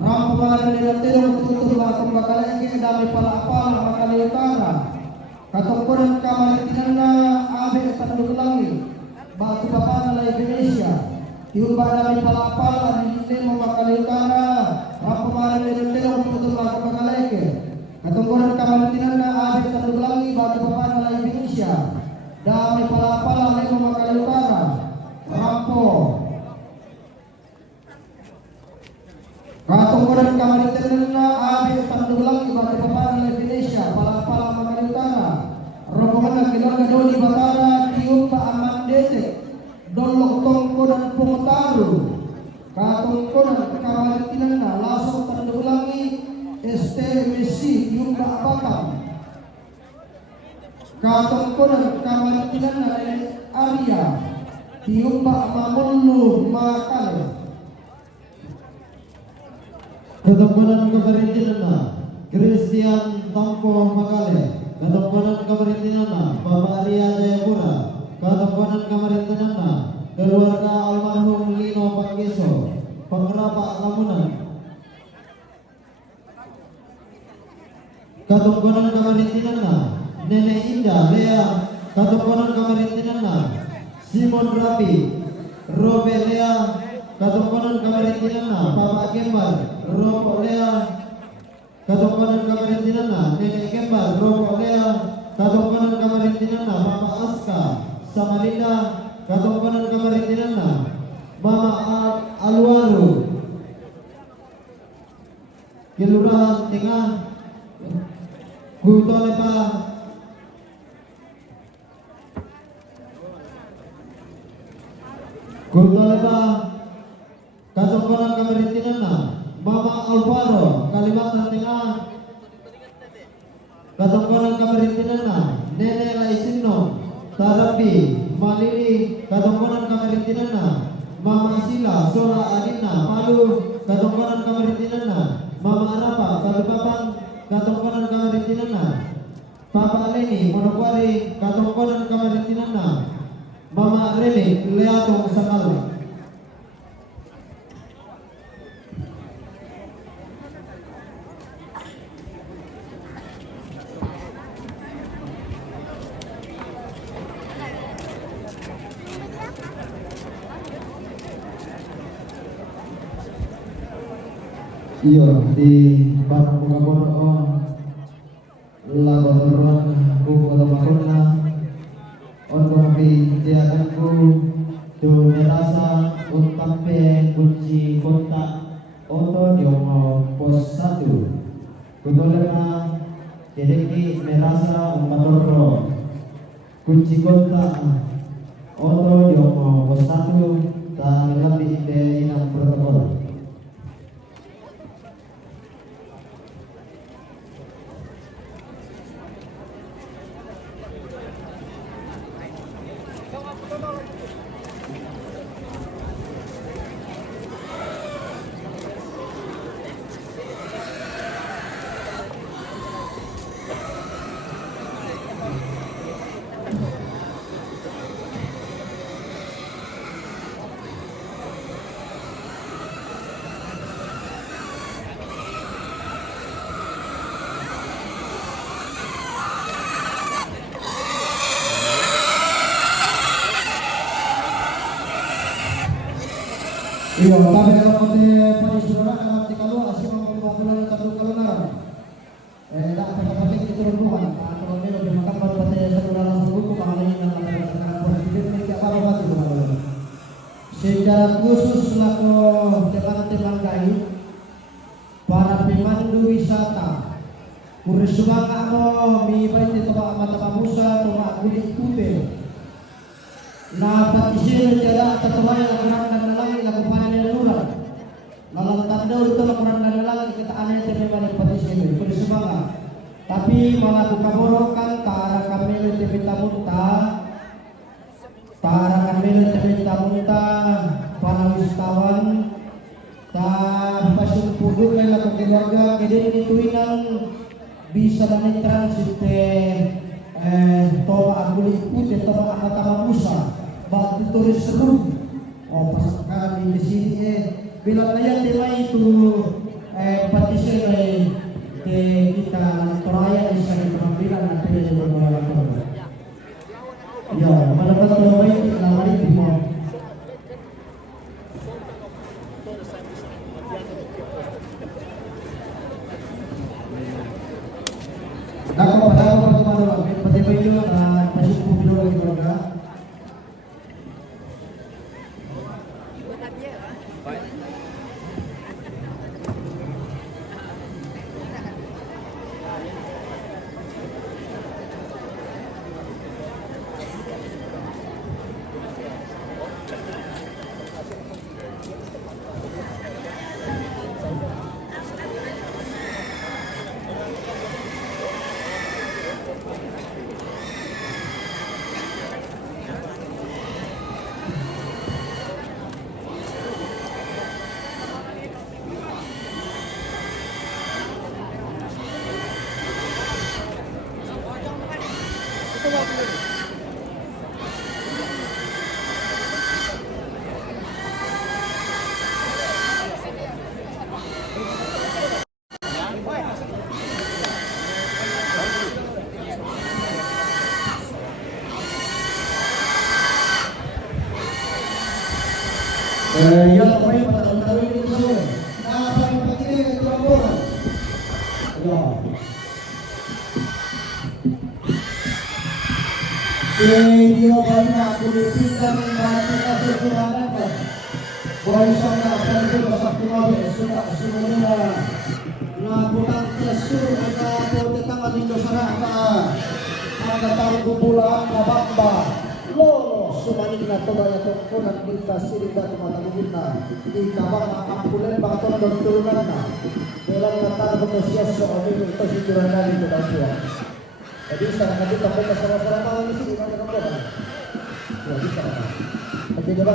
Rampuman dengan telung tutur atau bakal lagi dari pala-pala bakal utara katongkoran kamartinana abe tandulangi batu papan ala Indonesia tiumba dari pala-pala di demo bakal utara rampuman dengan telung tutur atau bakal lagi katongkoran kamartinana abe tandulangi batu papan ala Indonesia dari pala-pala demo bakal utara rampo katongkoran kamaritenna abe tandulangi batu papan Indonesia pala-pala Makali Utara rombongan keluarga Doni Batara Tiumba Aman Dete Dolok Tongkoran Pungtaru katongkoran kamaritenna Lasok Tandulangi STMC Tiumba Abatam katongkoran kamaritenna Arya Tiumba Mamulu Makale Ketongkonan Kamarintinana Christian Tampo Makale Ketongkonan Kamarintinana Bapak Arya Jayapura Ketongkonan Kamarintinana keluarga almarhum Lino Panggeso Pengrapa Lamunan Ketongkonan Kamarintinana Nenek Indah Lea Ketongkonan Kamarintinana Simon Rapi Robe Lea Katongkonan Kamarintinana Bapak Kembar Ropo Lea Katongkonan Kamarintinana Nenek Kembar Ropo Lea Katongkonan Kamarintinana Bapak Aska Samarinda Katongkonan Kamarintinana Mama Alwaru Kelurahan Tengah Kutolepa Katongkonan Kamarintinana Mama Alvaro Kalimantan Tengah Katongkonan Kamarintinana Nenek Laisino Tarabi Malili Katongkonan Kamarintinana Mama Sila Sora Adina Palu Katongkonan Kamarintinana Mama Arapa Kalipapang Katongkonan Kamarintinana Papa Leni Monokwari Katongkonan Kamarintinana Mama Rene Leatong Sakalu Iya di Bapak Bukabono Laboratorium Buku Makuna Ondong di Tiaganku Tu Merasa Utampe Kunci Kontak Oto Diongo Pos 1 Kudolema Kedeki Merasa Umadoro Kunci Kota Oto Diomo Bosatu dan lebih dari inang protokol. Iya, kami kalau kote panisura kalau di kalau asli mau ngobrol dengan kalau nara. Tak apa-apa kita turun rumah. Kalau melo dimakan baru kote saudara langsung buku mengenai yang ada positif ini apa tu kalau. Secara khusus laku teman-teman gaib para pemandu wisata. Kursuang ano mi baik itu mata musa tuma kulit putih. Na patisir jala tataway lakuran dan nalang ilakupan nila luran. Nalang tanda itu lakuran dan nalang kita aneh tapi balik patisir itu semua. Tapi malah kaborokan tara kami lebih tamunta, tara kami lebih tamunta para wisatawan, tak pasung puduk lalu keluarga kediri tuinan bisa dan transit toa kulit putih toa mata musa. Bakti turis seru, pas sekali di sini bila kalian dimai itu patisir ke kita teraya di sana penampilan nanti di luar ya mana betul baik kita mari kita Ako pada ako pagkumalo pati ba yun pasok po bilo ng droga. Yang paling pada ini semua. Nah, paling penting itu apa? Ya. Dia banyak kulitan mati kasih suara apa? Boleh sana pada bahasa Pulau sudah semua. Nah, bukan kesur ada tetangga di Nusantara. Ada tahu kumpulan Babamba. Lo sumani na to ya to ko na kita siri da mata guna di kabang akampulen ba to na turunan na belang na ta ko siya so ani to si turunan ni to dia jadi sana kita ko sa sara-sara pa ni si na ko ba ya di sana jadi ba